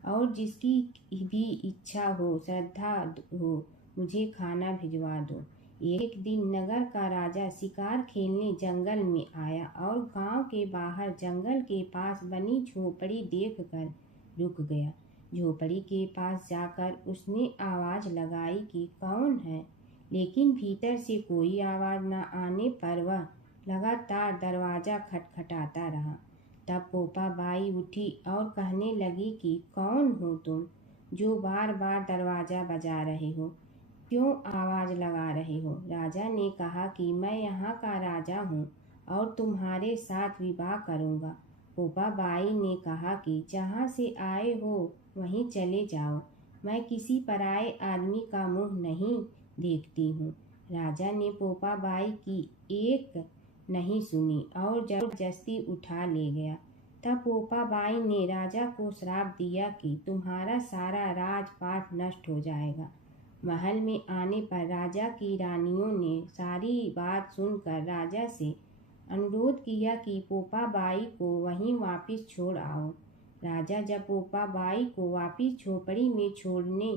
और जिसकी भी इच्छा हो, श्रद्धा हो, मुझे खाना भिजवा दो। एक दिन नगर का राजा शिकार खेलने जंगल में आया और गांव के बाहर जंगल के पास बनी झोपड़ी देखकर रुक गया। झोपड़ी के पास जाकर उसने आवाज लगाई कि कौन है, लेकिन भीतर से कोई आवाज न आने पर वह लगातार दरवाजा खटखटाता रहा। तब पोपा बाई उठी और कहने लगी कि कौन हो तुम जो बार बार दरवाजा बजा रहे हो, क्यों आवाज लगा रहे हो? राजा ने कहा कि मैं यहाँ का राजा हूँ और तुम्हारे साथ विवाह करूँगा। पोपा बाई ने कहा कि जहाँ से आए हो वहीं चले जाओ, मैं किसी पराये आदमी का मुंह नहीं देखती हूँ। राजा ने पोपा बाई की एक नहीं सुनी और जबरदस्ती उठा ले गया। तब पोपा बाई ने राजा को श्राप दिया कि तुम्हारा सारा राजपाट नष्ट हो जाएगा। महल में आने पर राजा की रानियों ने सारी बात सुनकर राजा से अनुरोध किया कि पोपा बाई को वहीं वापस छोड़ आओ। राजा जब पोपा बाई को वापस झोपड़ी में छोड़ने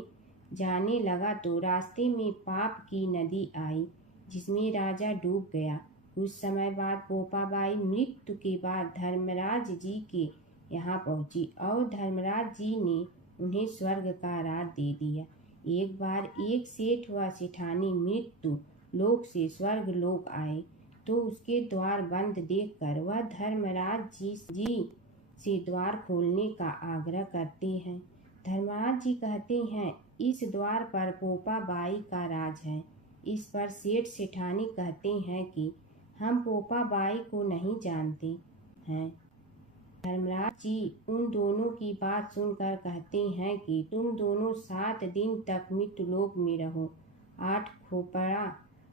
जाने लगा तो रास्ते में पाप की नदी आई जिसमें राजा डूब गया। कुछ समय बाद पोपा बाई मृत्यु के बाद धर्मराज जी के यहाँ पहुँची और धर्मराज जी ने उन्हें स्वर्ग का राज दे दिया। एक बार एक सेठ व सेठानी मृत्यु लोक से स्वर्ग लोक आए तो उसके द्वार बंद देखकर वह धर्मराज जी से द्वार खोलने का आग्रह करते हैं। धर्मराज जी कहते हैं इस द्वार पर पोपा बाई का राज है। इस पर सेठ सेठानी कहते हैं कि हम पोपा बाई को नहीं जानते हैं। धर्मराज जी उन दोनों की बात सुनकर कहते हैं कि तुम दोनों 7 दिन तक मृत्युलोक में रहो। 8 खोपड़ा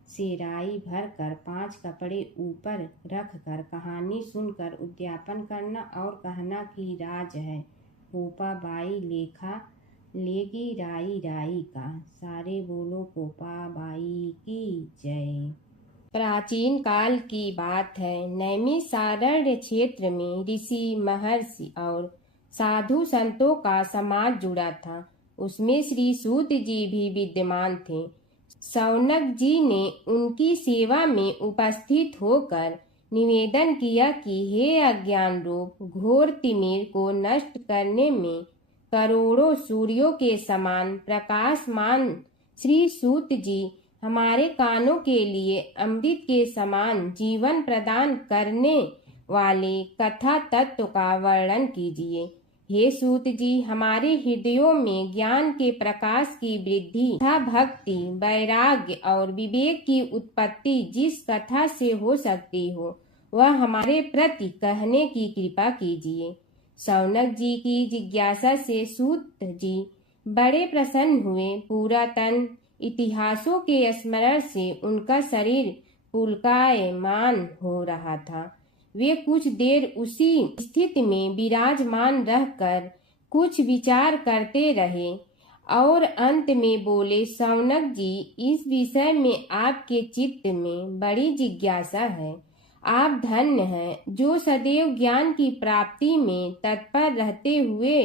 से राई भरकर 5 कपड़े ऊपर रखकर कहानी सुनकर उद्यापन करना और कहना कि राज है पोपा बाई लेखा लेगी राई राई का। सारे बोलो पोपा बाई की जय। प्राचीन काल की बात है। नैमिषारण्य क्षेत्र में ऋषि महर्षि और साधु संतों का समाज जुड़ा था। उसमें श्री सूत जी भी विद्यमान थे। शौनक जी ने उनकी सेवा में उपस्थित होकर निवेदन किया कि हे अज्ञान रूप घोर तिमिर को नष्ट करने में करोड़ों सूर्यों के समान प्रकाशमान श्री सूत जी हमारे कानों के लिए अमृत के समान जीवन प्रदान करने वाले कथा तत्व का वर्णन कीजिए। हे सूत जी, हमारे हृदयों में ज्ञान के प्रकाश की वृद्धि तथा भक्ति, वैराग्य और विवेक की उत्पत्ति जिस कथा से हो सकती हो वह हमारे प्रति कहने की कृपा कीजिए। शौनक जी की जिज्ञासा से सूत जी बड़े प्रसन्न हुए। पुरातन इतिहासों के स्मरण से उनका शरीर पुलकायमान हो रहा था। वे कुछ देर उसी स्थिति में विराजमान रहकर कुछ विचार करते रहे और अंत में बोले, शौनक जी, इस विषय में आपके चित्त में बड़ी जिज्ञासा है। आप धन्य हैं जो सदैव ज्ञान की प्राप्ति में तत्पर रहते हुए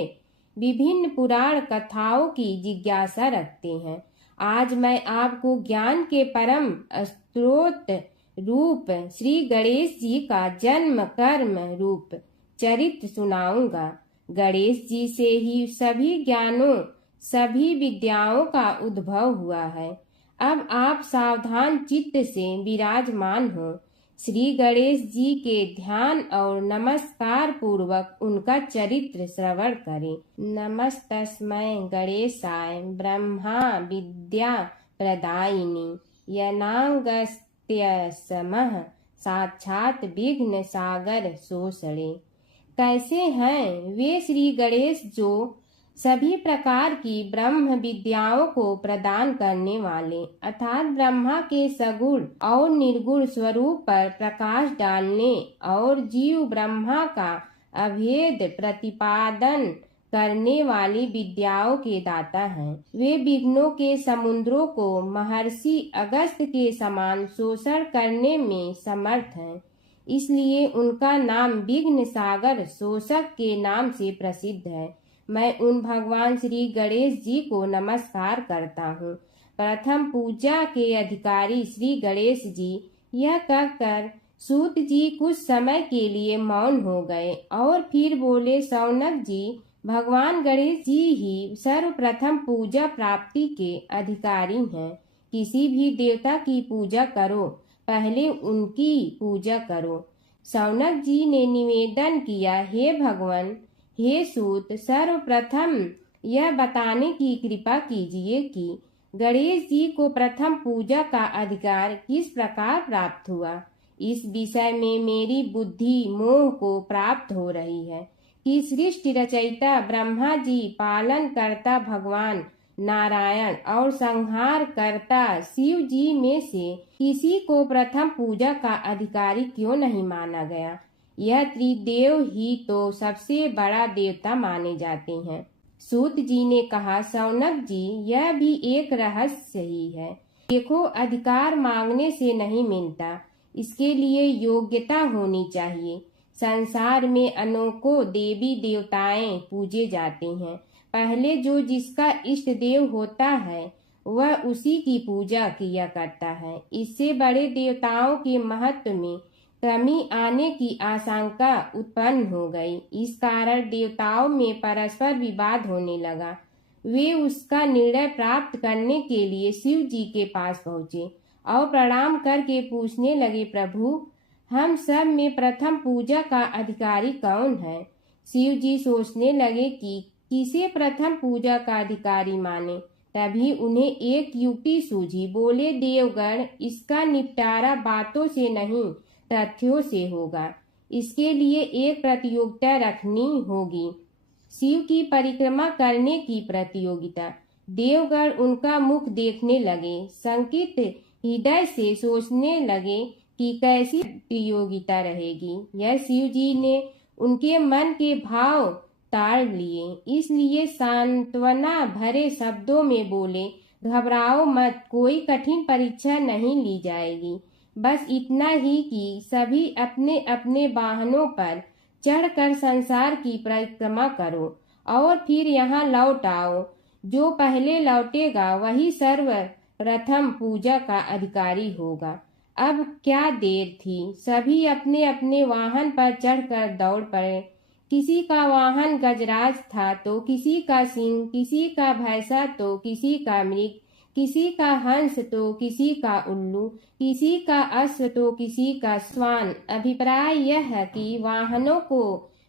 विभिन्न पुराण कथाओं की जिज्ञासा रखते हैं। आज मैं आपको ज्ञान के परम स्रोत रूप श्री गणेश जी का जन्म कर्म रूप चरित्र सुनाऊंगा। गणेश जी से ही सभी ज्ञानों सभी विद्याओं का उद्भव हुआ है। अब आप सावधान चित्त से विराजमान हो। श्री गणेश जी के ध्यान और नमस्कार पूर्वक उनका चरित्र श्रवण करें। नमस्तस्मै गणेशाय ब्रह्मा विद्या प्रदायिनी यनागस्त्यसमः साक्षात विघ्न सागर सोषणे। कैसे हैं वे श्री गणेश जो सभी प्रकार की ब्रह्म विद्याओं को प्रदान करने वाले अर्थात ब्रह्मा के सगुण और निर्गुण स्वरूप पर प्रकाश डालने और जीव ब्रह्मा का अभेद प्रतिपादन करने वाली विद्याओं के दाता हैं। वे विघ्नों के समुद्रों को महर्षि अगस्त के समान शोषण करने में समर्थ हैं, इसलिए उनका नाम विघ्न सागर शोषक के नाम से प्रसिद्ध है। मैं उन भगवान श्री गणेश जी को नमस्कार करता हूँ। प्रथम पूजा के अधिकारी श्री गणेश जी यह कहकर सूत जी कुछ समय के लिए मौन हो गए और फिर बोले, शौनक जी, भगवान गणेश जी ही सर्वप्रथम पूजा प्राप्ति के अधिकारी हैं। किसी भी देवता की पूजा करो, पहले उनकी पूजा करो। शौनक जी ने निवेदन किया, हे भगवान, हे सूत, सर्वप्रथम यह बताने की कृपा कीजिए कि गणेश जी को प्रथम पूजा का अधिकार किस प्रकार प्राप्त हुआ। इस विषय में मेरी बुद्धि मोह को प्राप्त हो रही है कि सृष्टि रचयिता ब्रह्मा जी, पालन करता भगवान नारायण और संहार करता शिव जी में से किसी को प्रथम पूजा का अधिकारी क्यों नहीं माना गया। यह त्रिदेव ही तो सबसे बड़ा देवता माने जाते हैं। सूत जी ने कहा, शौनक जी, यह भी एक रहस्य ही है। देखो, अधिकार मांगने से नहीं मिलता, इसके लिए योग्यता होनी चाहिए। संसार में अनेकों देवी देवताएं पूजे जाते हैं। पहले जो जिसका इष्ट देव होता है वह उसी की पूजा किया करता है। इससे बड़े देवताओं के महत्व में कमी आने की आशंका उत्पन्न हो गई। इस कारण देवताओं में परस्पर विवाद होने लगा। वे उसका निर्णय प्राप्त करने के लिए शिव जी के पास पहुँचे और प्रणाम करके पूछने लगे, प्रभु, हम सब में प्रथम पूजा का अधिकारी कौन है। शिव जी सोचने लगे कि किसे प्रथम पूजा का अधिकारी माने। तभी उन्हें एक युक्ति सूझी। बोले, देवगण, इसका निपटारा बातों से नहीं तथ्यों से होगा। इसके लिए एक प्रतियोगिता रखनी होगी, शिव की परिक्रमा करने की प्रतियोगिता। देवगण उनका मुख देखने लगे, शंकित हृदय से सोचने लगे कि कैसी प्रतियोगिता रहेगी। यह शिव जी ने उनके मन के भाव ताड़ लिए, इसलिए सांत्वना भरे शब्दों में बोले, घबराओ मत, कोई कठिन परीक्षा नहीं ली जाएगी। बस इतना ही कि सभी अपने अपने वाहनों पर चढ़कर संसार की परिक्रमा करो और फिर यहाँ लौट आओ। जो पहले लौटेगा वही सर्वप्रथम पूजा का अधिकारी होगा। अब क्या देर थी, सभी अपने अपने वाहन पर चढ़कर दौड़ पड़े। किसी का वाहन गजराज था तो किसी का सिंह, किसी का भैंसा तो किसी का मृग, किसी का हंस तो किसी का उल्लू, किसी का अश्व तो किसी का श्वान। अभिप्राय यह है कि वाहनों को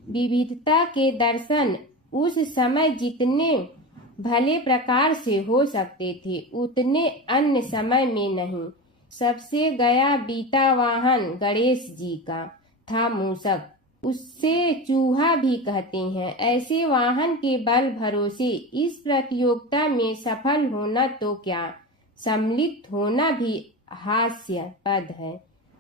विविधता के दर्शन उस समय जितने भले प्रकार से हो सकते थे उतने अन्य समय में नहीं। सबसे गया बीता वाहन गणेश जी का था मूषक, उससे चूहा भी कहते हैं। ऐसे वाहन के बल भरोसे इस प्रतियोगिता में सफल होना तो क्या, सम्मिलित होना भी हास्यास्पद है।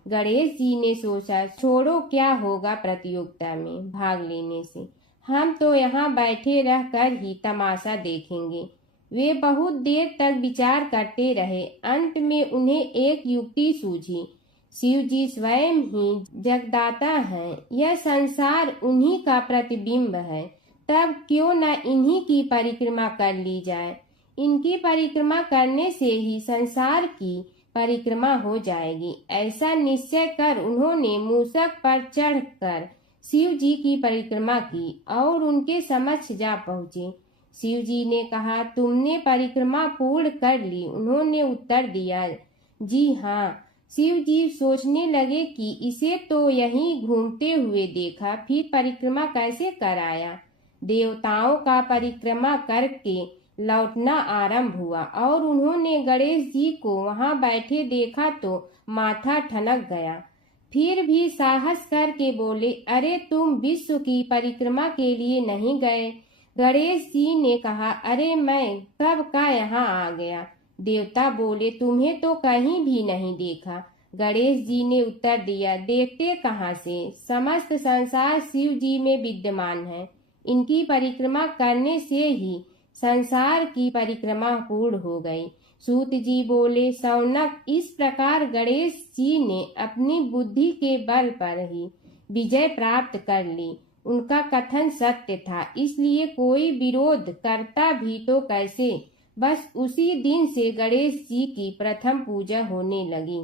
गणेश जी ने सोचा, छोड़ो, क्या होगा प्रतियोगिता में भाग लेने से, हम तो यहाँ बैठे रहकर ही तमाशा देखेंगे। वे बहुत देर तक विचार करते रहे। अंत में उन्हें एक युक्ति सूझी। शिव जी स्वयं ही जगदाता हैं, यह संसार उन्हीं का प्रतिबिंब है, तब क्यों न इन्हीं की परिक्रमा कर ली जाए। इनकी परिक्रमा करने से ही संसार की परिक्रमा हो जाएगी। ऐसा निश्चय कर उन्होंने मूषक पर चढ़कर शिव जी की परिक्रमा की और उनके समक्ष जा पहुँचे। शिव जी ने कहा, तुमने परिक्रमा पूर्ण कर ली। उन्होंने उत्तर दिया, जी हाँ, शिव जी सोचने लगे कि इसे तो यहीं घूमते हुए देखा, फिर परिक्रमा कैसे कराया। देवताओं का परिक्रमा करके लौटना आरंभ हुआ और उन्होंने गणेश जी को वहां बैठे देखा तो माथा ठनक गया। फिर भी साहस करके बोले, अरे तुम विश्व की परिक्रमा के लिए नहीं गए। गणेश जी ने कहा, अरे मैं कब का यहाँ आ गया। देवता बोले, तुम्हें तो कहीं भी नहीं देखा। गणेश जी ने उत्तर दिया, देखते कहाँ से, समस्त संसार शिव जी में विद्यमान है। इनकी परिक्रमा करने से ही संसार की परिक्रमा पूर्ण हो गई। सूत जी बोले, शौनक, इस प्रकार गणेश जी ने अपनी बुद्धि के बल पर ही विजय प्राप्त कर ली। उनका कथन सत्य था, इसलिए कोई विरोध करता भी तो कैसे। बस उसी दिन से गणेश जी की प्रथम पूजा होने लगी।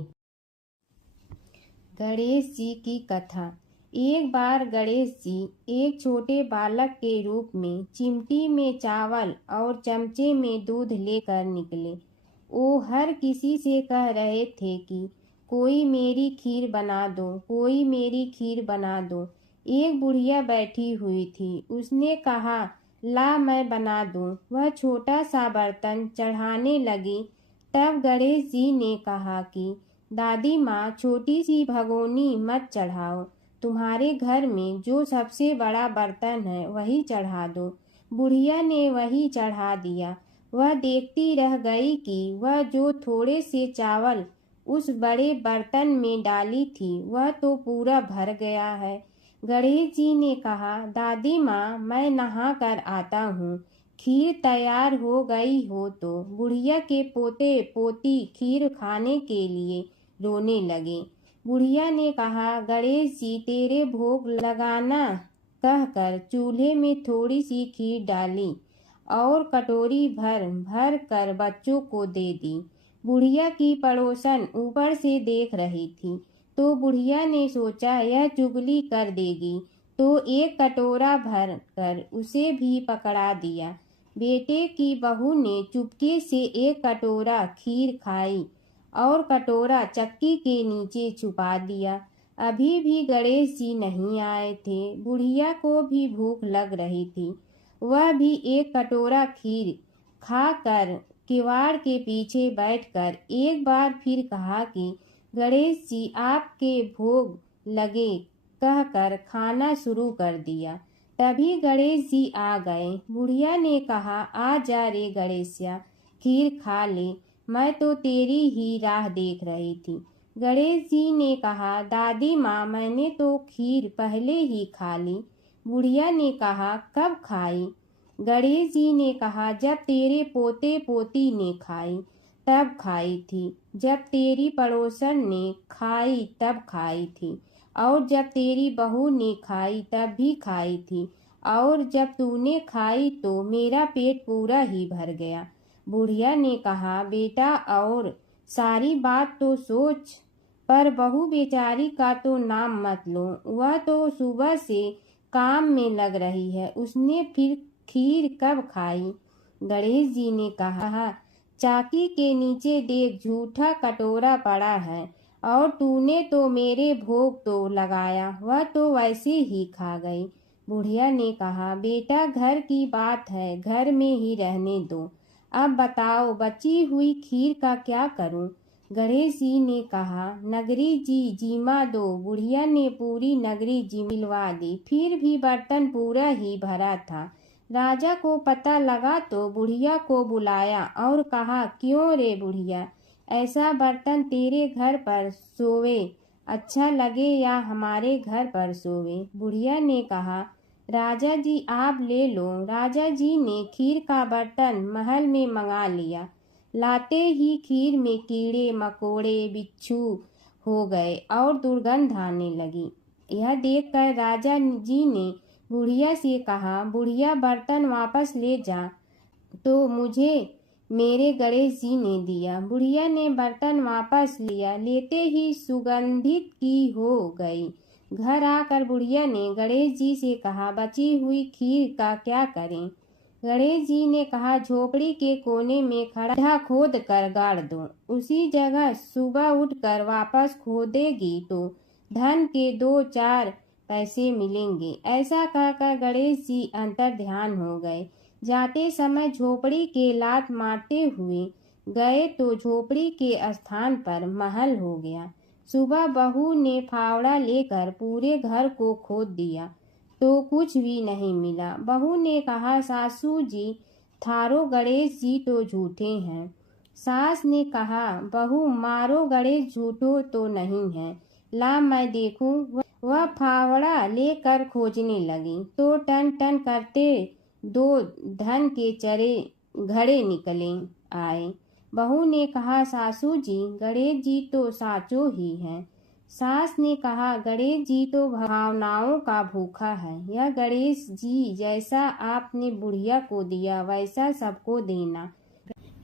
गणेश जी की कथा। एक बार गणेश जी एक छोटे बालक के रूप में चिमटी में चावल और चमचे में दूध लेकर निकले। वो हर किसी से कह रहे थे कि कोई मेरी खीर बना दो, कोई मेरी खीर बना दो। एक बुढ़िया बैठी हुई थी, उसने कहा, ला मैं बना दूं। वह छोटा सा बर्तन चढ़ाने लगी। तब गणेश जी ने कहा कि दादी माँ, छोटी सी भगोनी मत चढ़ाओ, तुम्हारे घर में जो सबसे बड़ा बर्तन है वही चढ़ा दो। बुढ़िया ने वही चढ़ा दिया। वह देखती रह गई कि वह जो थोड़े से चावल उस बड़े बर्तन में डाली थी वह तो पूरा भर गया है। गणेश जी ने कहा, दादी माँ, मैं नहा कर आता हूँ। खीर तैयार हो गई हो तो बुढ़िया के पोते पोती खीर खाने के लिए रोने लगे। बुढ़िया ने कहा, गणेश जी, तेरे भोग लगाना कहकर चूल्हे में थोड़ी सी खीर डाली और कटोरी भर भर कर बच्चों को दे दी। बुढ़िया की पड़ोसन ऊपर से देख रही थी, तो बुढ़िया ने सोचा यह चुगली कर देगी, तो एक कटोरा भर कर उसे भी पकड़ा दिया। बेटे की बहू ने चुपके से एक कटोरा खीर खाई और कटोरा चक्की के नीचे छुपा दिया। अभी भी गणेश जी नहीं आए थे। बुढ़िया को भी भूख लग रही थी। वह भी एक कटोरा खीर खाकर किवाड़ के पीछे बैठकर एक बार फिर कहा कि गणेश जी, आपके भोग लगे कहकर खाना शुरू कर दिया। तभी गणेश जी आ गए। बुढ़िया ने कहा, आ जा रे गणेशिया, खीर खा ले, मैं तो तेरी ही राह देख रही थी। गणेश जी ने कहा, दादी माँ, मैंने तो खीर पहले ही खा ली। बुढ़िया ने कहा, कब खाई? गणेश जी ने कहा, जब तेरे पोते पोती ने खाई तब खाई थी, जब तेरी पड़ोसन ने खाई तब खाई थी, और जब तेरी बहू ने खाई तब भी खाई थी, और जब तूने खाई तो मेरा पेट पूरा ही भर गया। बुढ़िया ने कहा, बेटा, और सारी बात तो सोच, पर बहू बेचारी का तो नाम मत लो। वह तो सुबह से काम में लग रही है, उसने फिर खीर कब खाई? गणेश जी ने कहा, चाकी के नीचे देख, झूठा कटोरा पड़ा है, और तूने तो मेरे भोग तो लगाया, वह तो वैसे ही खा गई। बुढ़िया ने कहा, बेटा, घर की बात है, घर में ही रहने दो। अब बताओ, बची हुई खीर का क्या करूं? गणेश जी ने कहा, नगरी जी जिमा दो। बुढ़िया ने पूरी नगरी जिलवा दी, फिर भी बर्तन पूरा ही भरा था। राजा को पता लगा तो बुढ़िया को बुलाया और कहा, क्यों रे बुढ़िया, ऐसा बर्तन तेरे घर पर सोवे अच्छा लगे या हमारे घर पर सोवे? बुढ़िया ने कहा, राजा जी आप ले लो। राजा जी ने खीर का बर्तन महल में मंगा लिया। लाते ही खीर में कीड़े मकोड़े बिच्छू हो गए और दुर्गंध आने लगी। यह देखकर राजा जी ने बुढ़िया से कहा, बुढ़िया, बर्तन वापस ले जा। तो मुझे मेरे गणेश जी ने दिया। बुढ़िया ने बर्तन वापस लिया, लेते ही सुगंधित की हो गई। घर आकर बुढ़िया ने गणेश जी से कहा, बची हुई खीर का क्या करें? गणेश जी ने कहा, झोपड़ी के कोने में खड्डा खोद कर गाड़ दो, उसी जगह सुबह उठकर वापस खोदेगी तो धन के 2-4 पैसे मिलेंगे। ऐसा कहकर गणेश जी अंतर ध्यान हो गए। जाते समय झोपड़ी के लात मारते हुए गए तो झोपड़ी के स्थान पर महल हो गया। सुबह बहू ने फावड़ा लेकर पूरे घर को खोद दिया तो कुछ भी नहीं मिला। बहू ने कहा, सासू जी थारो गणेश जी तो झूठे हैं। सास ने कहा, बहू मारो गणेश झूठो तो नहीं है, ला मैं देखूं। वह फावड़ा लेकर खोजने लगी तो टन टन करते 2 धन के चरे घड़े निकले आए। बहू ने कहा, सासू जी गणेश जी तो साचो ही हैं। सास ने कहा, गणेश जी तो भावनाओं का भूखा है। यह गणेश जी जैसा आपने बुढ़िया को दिया वैसा सबको देना।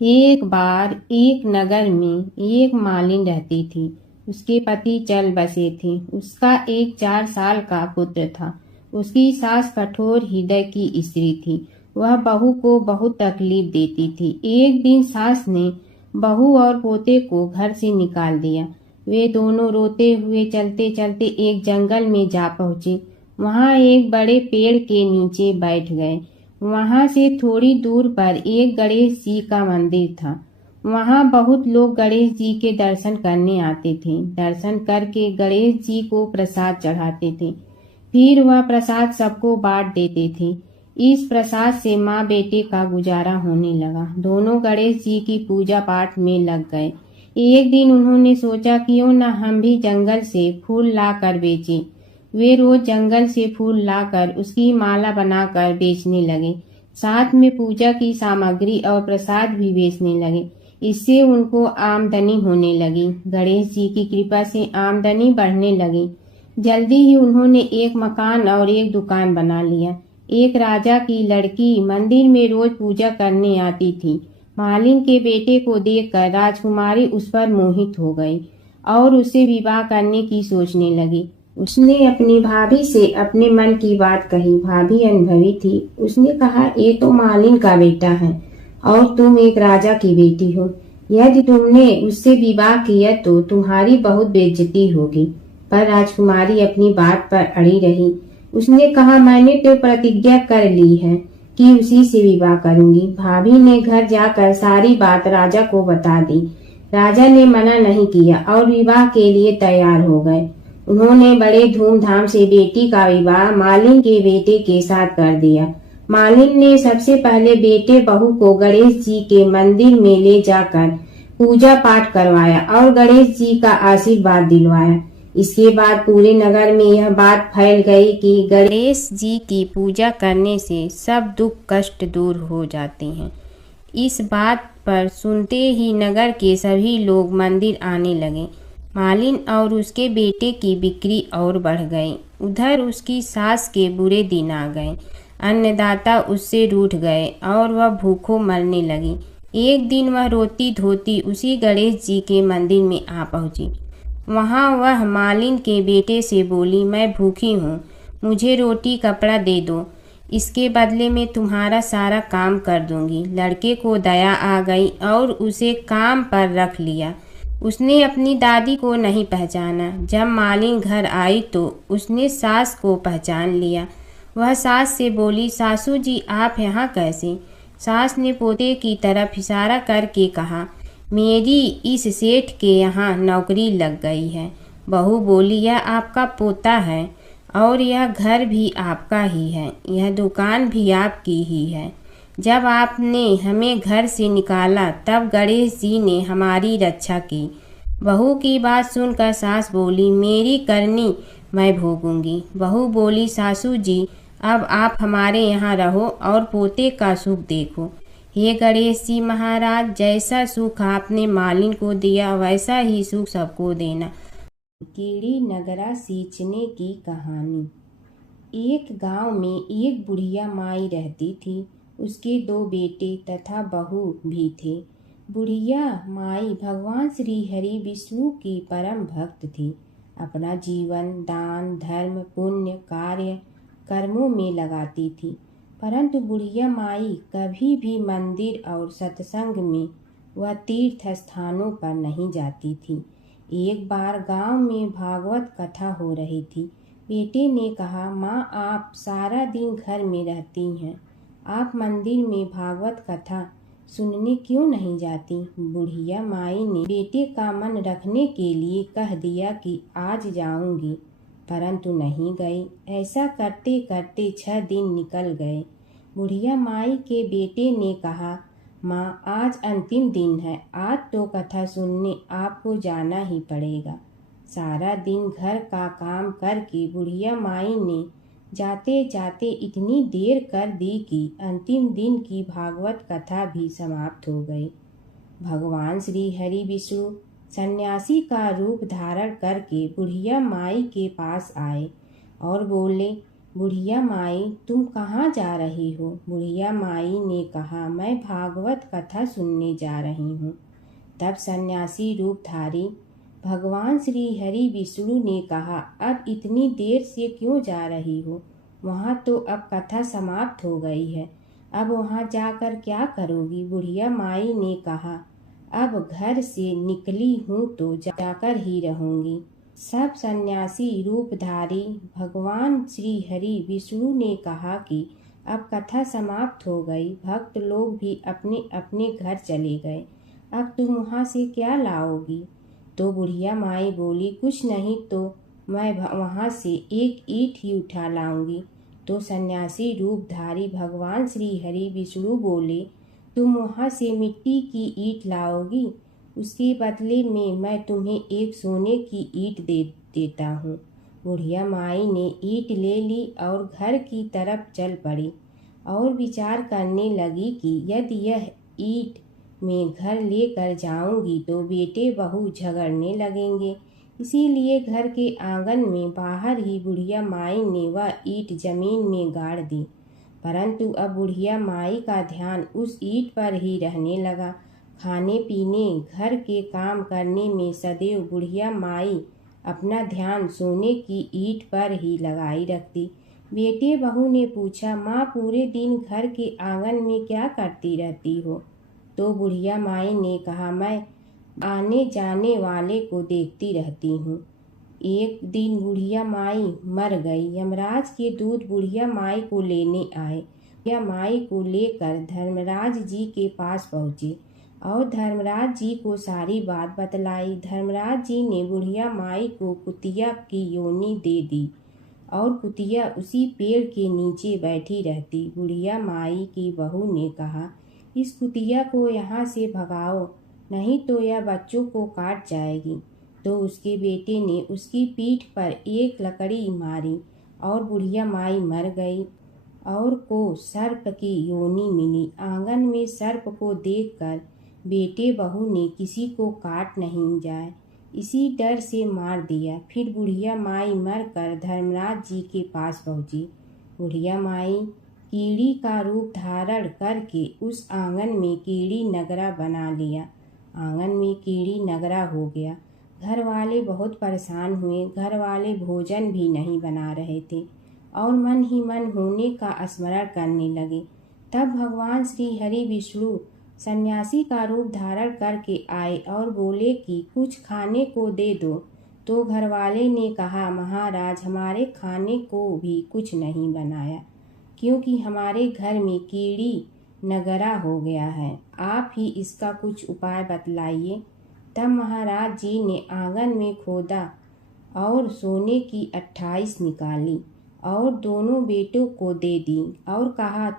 एक बार एक नगर में एक मालिन रहती थी। उसके पति चल बसे थे। उसका एक 4 साल का पुत्र था। उसकी सास कठोर हृदय की स्त्री थी। वह बहू को बहुत तकलीफ देती थी। एक दिन सास ने बहू और पोते को घर से निकाल दिया। वे दोनों रोते हुए चलते चलते एक जंगल में जा पहुंचे। वहां एक बड़े पेड़ के नीचे बैठ गए। वहां से थोड़ी दूर पर एक गणेश जी का मंदिर था। वहां बहुत लोग गणेश जी के दर्शन करने आते थे। दर्शन करके गणेश जी को प्रसाद चढ़ाते थे। फिर वह प्रसाद सबको बांट देते थे। इस प्रसाद से माँ बेटे का गुजारा होने लगा। दोनों गणेश जी की पूजा पाठ में लग गए। एक दिन उन्होंने सोचा, क्यों न हम भी जंगल से फूल ला कर बेचें। वे रोज जंगल से फूल लाकर उसकी माला बनाकर बेचने लगे। साथ में पूजा की सामग्री और प्रसाद भी बेचने लगे। इससे उनको आमदनी होने लगी। गणेश जी की कृपा से आमदनी बढ़ने लगी। जल्दी ही उन्होंने एक मकान और एक दुकान बना लिया। एक राजा की लड़की मंदिर में रोज पूजा करने आती थी। मालिन के बेटे को देखकर राजकुमारी उस पर मोहित हो गई और उससे विवाह करने की सोचने लगी। उसने अपनी भाभी से अपने मन की बात कही। भाभी अनुभवी थी। उसने कहा, ये तो मालिन का बेटा है और तुम एक राजा की बेटी हो। यदि तुमने उससे विवाह किया तो तुम्हारी बहुत बेइज्जती होगी। पर राजकुमारी अपनी बात पर अड़ी रही। उसने कहा, मैंने तो प्रतिज्ञा कर ली है कि उसी से विवाह करूंगी। भाभी ने घर जाकर सारी बात राजा को बता दी। राजा ने मना नहीं किया और विवाह के लिए तैयार हो गए। उन्होंने बड़े धूमधाम से बेटी का विवाह मालिन के बेटे के साथ कर दिया। मालिन ने सबसे पहले बेटे बहू को गणेश जी के मंदिर में ले जाकर पूजा पाठ करवाया और गणेश जी का आशीर्वाद दिलवाया। इसके बाद पूरे नगर में यह बात फैल गई कि गणेश जी की पूजा करने से सब दुख कष्ट दूर हो जाते हैं। इस बात पर सुनते ही नगर के सभी लोग मंदिर आने लगे। मालिन और उसके बेटे की बिक्री और बढ़ गई। उधर उसकी सास के बुरे दिन आ गए। अन्नदाता उससे रूठ गए और वह भूखों मरने लगी। एक दिन वह रोती धोती उसी गणेश जी के मंदिर में आ पहुंची। वहां वह मालिन के बेटे से बोली, मैं भूखी हूँ, मुझे रोटी कपड़ा दे दो, इसके बदले में तुम्हारा सारा काम कर दूंगी। लड़के को दया आ गई और उसे काम पर रख लिया। उसने अपनी दादी को नहीं पहचाना। जब मालिन घर आई तो उसने सास को पहचान लिया। वह सास से बोली, सासू जी आप यहाँ कैसे? सास ने पोते की तरफ इशारा करके कहा, मेरी इस सेठ के यहाँ नौकरी लग गई है। बहू बोली, यह आपका पोता है और यह घर भी आपका ही है, यह दुकान भी आपकी ही है। जब आपने हमें घर से निकाला तब गणेश जी ने हमारी रक्षा की। बहू की बात सुनकर सास बोली, मेरी करनी मैं भोगूंगी। बहू बोली, सासू जी अब आप हमारे यहाँ रहो और पोते का सुख देखो। हे गणेश जी महाराज, जैसा सुख आपने मालिन को दिया वैसा ही सुख सबको देना। कीड़ी नगरा सींचने की कहानी। एक गांव में एक बुढ़िया माई रहती थी। उसके 2 बेटे तथा बहू भी थे। बुढ़िया माई भगवान श्री हरि विष्णु की परम भक्त थी। अपना जीवन दान धर्म पुण्य कार्य कर्मों में लगाती थी। परंतु बुढ़िया माई कभी भी मंदिर और सत्संग में व तीर्थ स्थानों पर नहीं जाती थी। एक बार गांव में भागवत कथा हो रही थी। बेटे ने कहा, माँ आप सारा दिन घर में रहती हैं, आप मंदिर में भागवत कथा सुनने क्यों नहीं जाती? बुढ़िया माई ने बेटे का मन रखने के लिए कह दिया कि आज जाऊंगी, परंतु नहीं गई। ऐसा करते करते 6 दिन निकल गए। बुढ़िया माई के बेटे ने कहा, माँ आज अंतिम दिन है, आज तो कथा सुनने आपको जाना ही पड़ेगा। सारा दिन घर का काम करके बुढ़िया माई ने जाते जाते इतनी देर कर दी कि अंतिम दिन की भागवत कथा भी समाप्त हो गई। भगवान श्री हरि विष्णु सन्यासी का रूप धारण करके बुढ़िया माई के पास आए और बोले, बुढ़िया माई तुम कहाँ जा रही हो? बुढ़िया माई ने कहा, मैं भागवत कथा सुनने जा रही हूँ। तब सन्यासी रूपधारी भगवान श्री हरि विष्णु ने कहा, अब इतनी देर से क्यों जा रही हो? वहाँ तो अब कथा समाप्त हो गई है, अब वहाँ जाकर क्या करोगी? बुढ़िया माई ने कहा, अब घर से निकली हूँ तो जाकर ही रहूंगी। सब सन्यासी रूपधारी भगवान श्री हरि विष्णु ने कहा कि अब कथा समाप्त हो गई, भक्त लोग भी अपने अपने घर चले गए, अब तुम वहाँ से क्या लाओगी? तो बुढ़िया माई बोली, कुछ नहीं तो मैं वहाँ से एक ईंट ही उठा लाऊंगी। तो सन्यासी रूपधारी भगवान श्री हरि विष्णु बोले, तुम वहाँ से मिट्टी की ईंट लाओगी, उसके बदले में मैं तुम्हें एक सोने की ईंट दे देता हूँ। बुढ़िया माई ने ईंट ले ली और घर की तरफ चल पड़ी और विचार करने लगी कि यदि यह ईंट मैं घर लेकर जाऊंगी तो बेटे बहू झगड़ने लगेंगे, इसीलिए घर के आंगन में बाहर ही बुढ़िया माई ने वह ईंट जमीन में गाड़ दी। परंतु अब बुढ़िया माई का ध्यान उस ईंट पर ही रहने लगा। खाने पीने घर के काम करने में सदैव बुढ़िया माई अपना ध्यान सोने की ईंट पर ही लगाई रखती। बेटे बहू ने पूछा, माँ पूरे दिन घर के आंगन में क्या करती रहती हो? तो बुढ़िया माई ने कहा, मैं आने जाने वाले को देखती रहती हूँ। एक दिन बुढ़िया माई मर गई। यमराज के दूत बुढ़िया माई को लेने आए। बुढ़िया माई को लेकर धर्मराज जी के पास पहुँचे और धर्मराज जी को सारी बात बतलाई। धर्मराज जी ने बुढ़िया माई को कुतिया की योनि दे दी और कुतिया उसी पेड़ के नीचे बैठी रहती। बुढ़िया माई की बहू ने कहा, इस कुतिया को यहाँ से भगाओ, नहीं तो यह बच्चों को काट जाएगी। तो उसके बेटे ने उसकी पीठ पर एक लकड़ी मारी और बुढ़िया माई मर गई और को सर्प की योनि मिली। आंगन में सर्प को देखकर बेटे बहू ने किसी को काट नहीं जाए इसी डर से मार दिया। फिर बुढ़िया माई मरकर धर्मराज जी के पास पहुँची। बुढ़िया माई कीड़ी का रूप धारण करके उस आंगन में कीड़ी नगरा बना लिया। आंगन में कीड़ी नगरा हो गया। घर वाले बहुत परेशान हुए। घर वाले भोजन भी नहीं बना रहे थे और मन ही मन होने का स्मरण करने लगे। तब भगवान श्री हरि विष्णु सन्यासी का रूप धारण करके आए और बोले कि कुछ खाने को दे दो। तो घर वाले ने कहा, महाराज हमारे खाने को भी कुछ नहीं बनाया, क्योंकि हमारे घर में कीड़ी नगरा हो गया है, आप ही इसका कुछ उपाय बतलाइए। तब महाराज जी ने आंगन में खोदा और सोने की 28 निकाली और दोनों बेटों को दे दी और कहा,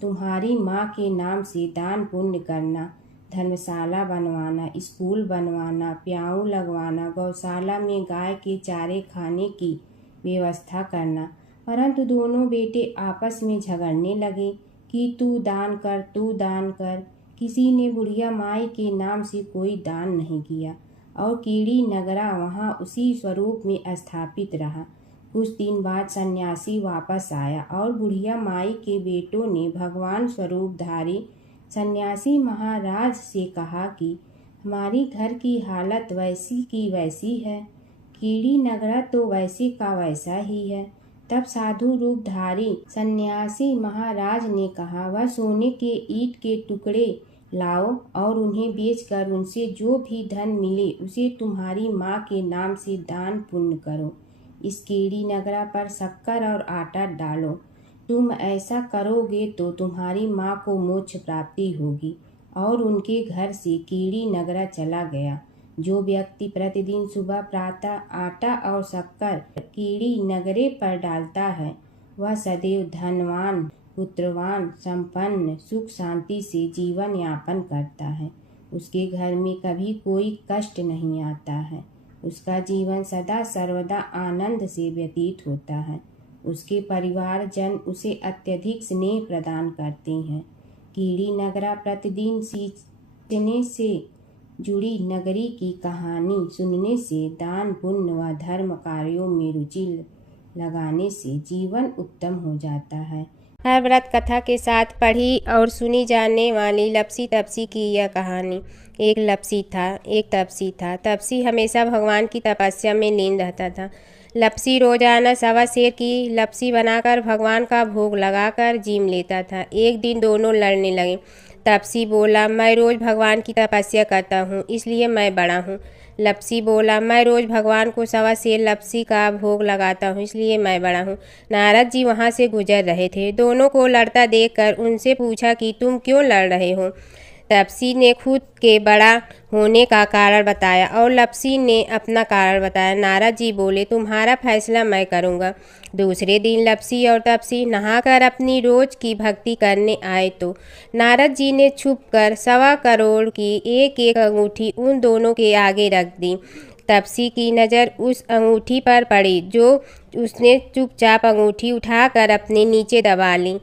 तुम्हारी माँ के नाम से दान पुण्य करना, धर्मशाला बनवाना, स्कूल बनवाना, प्याऊ लगवाना, गौशाला में गाय के चारे खाने की व्यवस्था करना। परंतु दोनों बेटे आपस में झगड़ने लगे कि तू दान कर, तू दान कर। किसी ने बुढ़िया माई के नाम से कोई दान नहीं किया और कीड़ी नगरा वहाँ उसी स्वरूप में स्थापित रहा। कुछ दिन बाद सन्यासी वापस आया और बुढ़िया माई के बेटों ने भगवान स्वरूपधारी सन्यासी महाराज से कहा कि हमारी घर की हालत वैसी की वैसी है, कीड़ी नगरा तो वैसे का वैसा ही है। तब साधु रूपधारी सन्यासी महाराज ने कहा, वह सोने के ईंट के टुकड़े लाओ और उन्हें बेचकर उनसे जो भी धन मिले उसे तुम्हारी माँ के नाम से दान पुण्य करो। इस कीड़ी नगरा पर शक्कर और आटा डालो। तुम ऐसा करोगे तो तुम्हारी माँ को मोक्ष प्राप्ति होगी। और उनके घर से कीड़ी नगरा चला गया। जो व्यक्ति प्रतिदिन सुबह प्रातः आटा और शक्कर कीड़ी नगरे पर डालता है, वह सदैव धनवान, पुत्रवान, संपन्न, सुख शांति से जीवन यापन करता है। उसके घर में कभी कोई कष्ट नहीं आता है। उसका जीवन सदा सर्वदा आनंद से व्यतीत होता है। उसके परिवारजन उसे अत्यधिक स्नेह प्रदान करते हैं। कीड़ी नगरा प्रतिदिन सींचने से जुड़ी नगरी की कहानी सुनने से, दान पुण्य व धर्म कार्यों में रुचि लगाने से जीवन उत्तम हो जाता है। हर व्रत कथा के साथ पढ़ी और सुनी जाने वाली लपसी तपसी की यह कहानी। एक लपसी था, एक तपसी था। तपसी हमेशा भगवान की तपस्या में लीन रहता था। लपसी रोजाना सवा सेर की लपसी बनाकर भगवान का भोग लगाकर जीम लेता था। एक दिन दोनों लड़ने लगे। तपसी बोला, मैं रोज़ भगवान की तपस्या करता हूँ, इसलिए मैं बड़ा हूँ। लपसी बोला, मैं रोज़ भगवान को सवा सेर लपसी का भोग लगाता हूँ, इसलिए मैं बड़ा हूँ। नारद जी वहाँ से गुजर रहे थे। दोनों को लड़ता देखकर उनसे पूछा कि तुम क्यों लड़ रहे हो। तपसी ने खुद के बड़ा होने का कारण बताया और लपसी ने अपना कारण बताया। नारद जी बोले, तुम्हारा फैसला मैं करूँगा। दूसरे दिन लपसी और तपसी नहाकर अपनी रोज की भक्ति करने आए तो नारद जी ने छुपकर 1.25 करोड़ की एक एक अंगूठी उन दोनों के आगे रख दी। तपसी की नज़र उस अंगूठी पर पड़ी जो उसने चुपचाप अंगूठी उठाकर अपने नीचे दबा ली।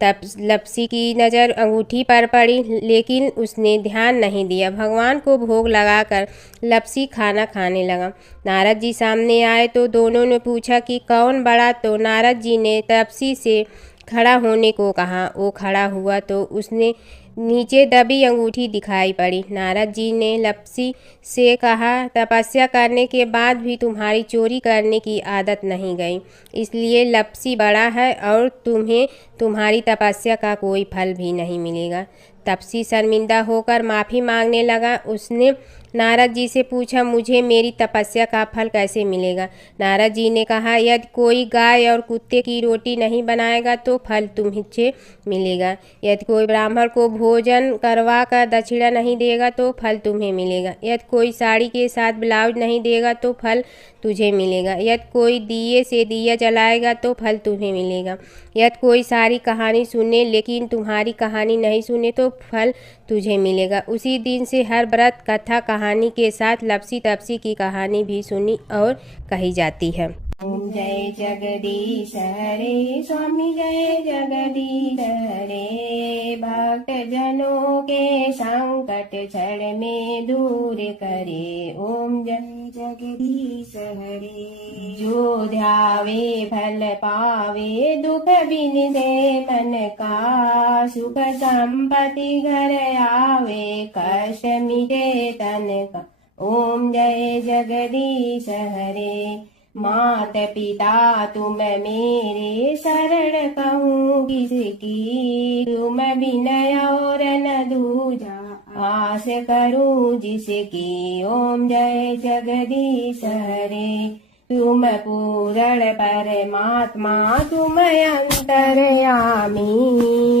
तब लपसी की नज़र अंगूठी पर पड़ी, लेकिन उसने ध्यान नहीं दिया। भगवान को भोग लगाकर लपसी खाना खाने लगा। नारद जी सामने आए तो दोनों ने पूछा कि कौन बड़ा, तो नारद जी ने तपसी से खड़ा होने को कहा। वो खड़ा हुआ तो उसने नीचे दबी अंगूठी दिखाई पड़ी। नारद जी ने लपसी से कहा, तपस्या करने के बाद भी तुम्हारी चोरी करने की आदत नहीं गई, इसलिए लपसी बड़ा है और तुम्हें तुम्हारी तपस्या का कोई फल भी नहीं मिलेगा। तपसी शर्मिंदा होकर माफ़ी मांगने लगा। उसने नारद जी से पूछा, मुझे मेरी तपस्या का फल कैसे मिलेगा। नारद जी ने कहा, यदि कोई गाय और कुत्ते की रोटी नहीं बनाएगा तो फल तुम्हें मिलेगा। यदि कोई ब्राह्मण को भोजन करवा कर दक्षिणा नहीं देगा तो फल तुम्हें मिलेगा। यदि कोई साड़ी के साथ ब्लाउज नहीं देगा तो फल तुझे मिलेगा। यदि कोई दिए से दिया जलाएगा तो फल तुम्हें मिलेगा। यदि कोई सारी कहानी सुने लेकिन तुम्हारी कहानी नहीं सुने तो फल तुझे मिलेगा। उसी दिन से हर व्रत कथा कहानी के साथ लपसी तपसी की कहानी भी सुनी और कही जाती है। ओम जय जगदीश हरे, स्वामी जय जगदीश हरे। भक्त जनों के संकट क्षण में दूर करे। ओम जय जगदीश हरे। जो ध्यावे फल पावे, दुख बिन दे मन का। सुख संपत्ति घर आवे, कष्ट मिटे तन का। ओम जय जगदीश हरे। मात पिता तुम मेरे, शरण कहूँ किसकी। तुम विनय और न दूजा, आस करूँ जिसकी। ओम जय जगदीश हरे। तुम पूर्ण परमात्मा, तुम अंतर्यामी।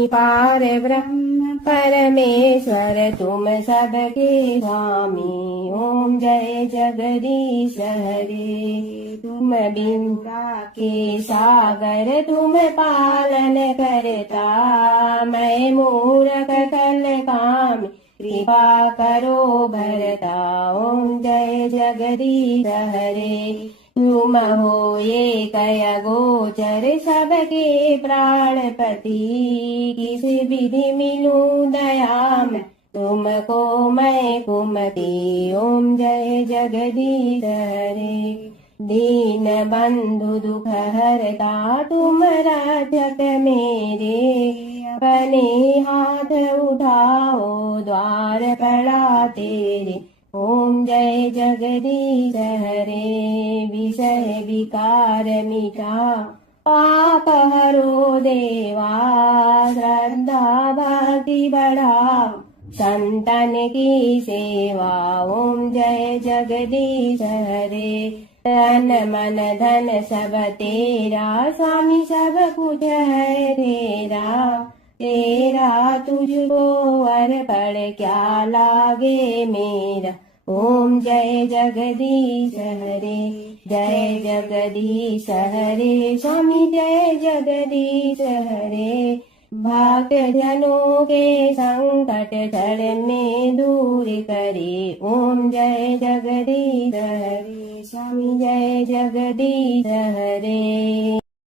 पार ब्रह्म परमेश्वर, तुम सबके स्वामी। ओम जय जगदीश हरे। तुम बिंदा के सागर, तुम पालन करता। मैं मूरख कल काम, कृपा करो भरता। ओम जय जगदीश हरे। तुम हो एक अगोचर, सबके प्राणपति। किस विधि मिलूं दया में, तुमको मैं कुमति। ओम जय जगदीश हरे। दीन बंधु दुख हरता, तुम रक्षक मेरे। अपने हाथ उठाओ, द्वार पड़ा तेरे। ओम जय जगदीश हरे। विषय विकार मिटा, पाप हरो देवा श्रद्धा भक्ति बढ़ाओ संतन की सेवा ओम जय जगदीश हरे तन मन धन सब तेरा स्वामी सब कुछ है तेरा तेरा तुझको अर्पण क्या लागे मेरा ओम जय जगदीश हरे जय जगदीश हरे स्वामी जय जगदीश हरे भक्त जनों के संकट धरने दूर करे ओम जय जगदीश हरे स्वामी जय जगदीश हरे।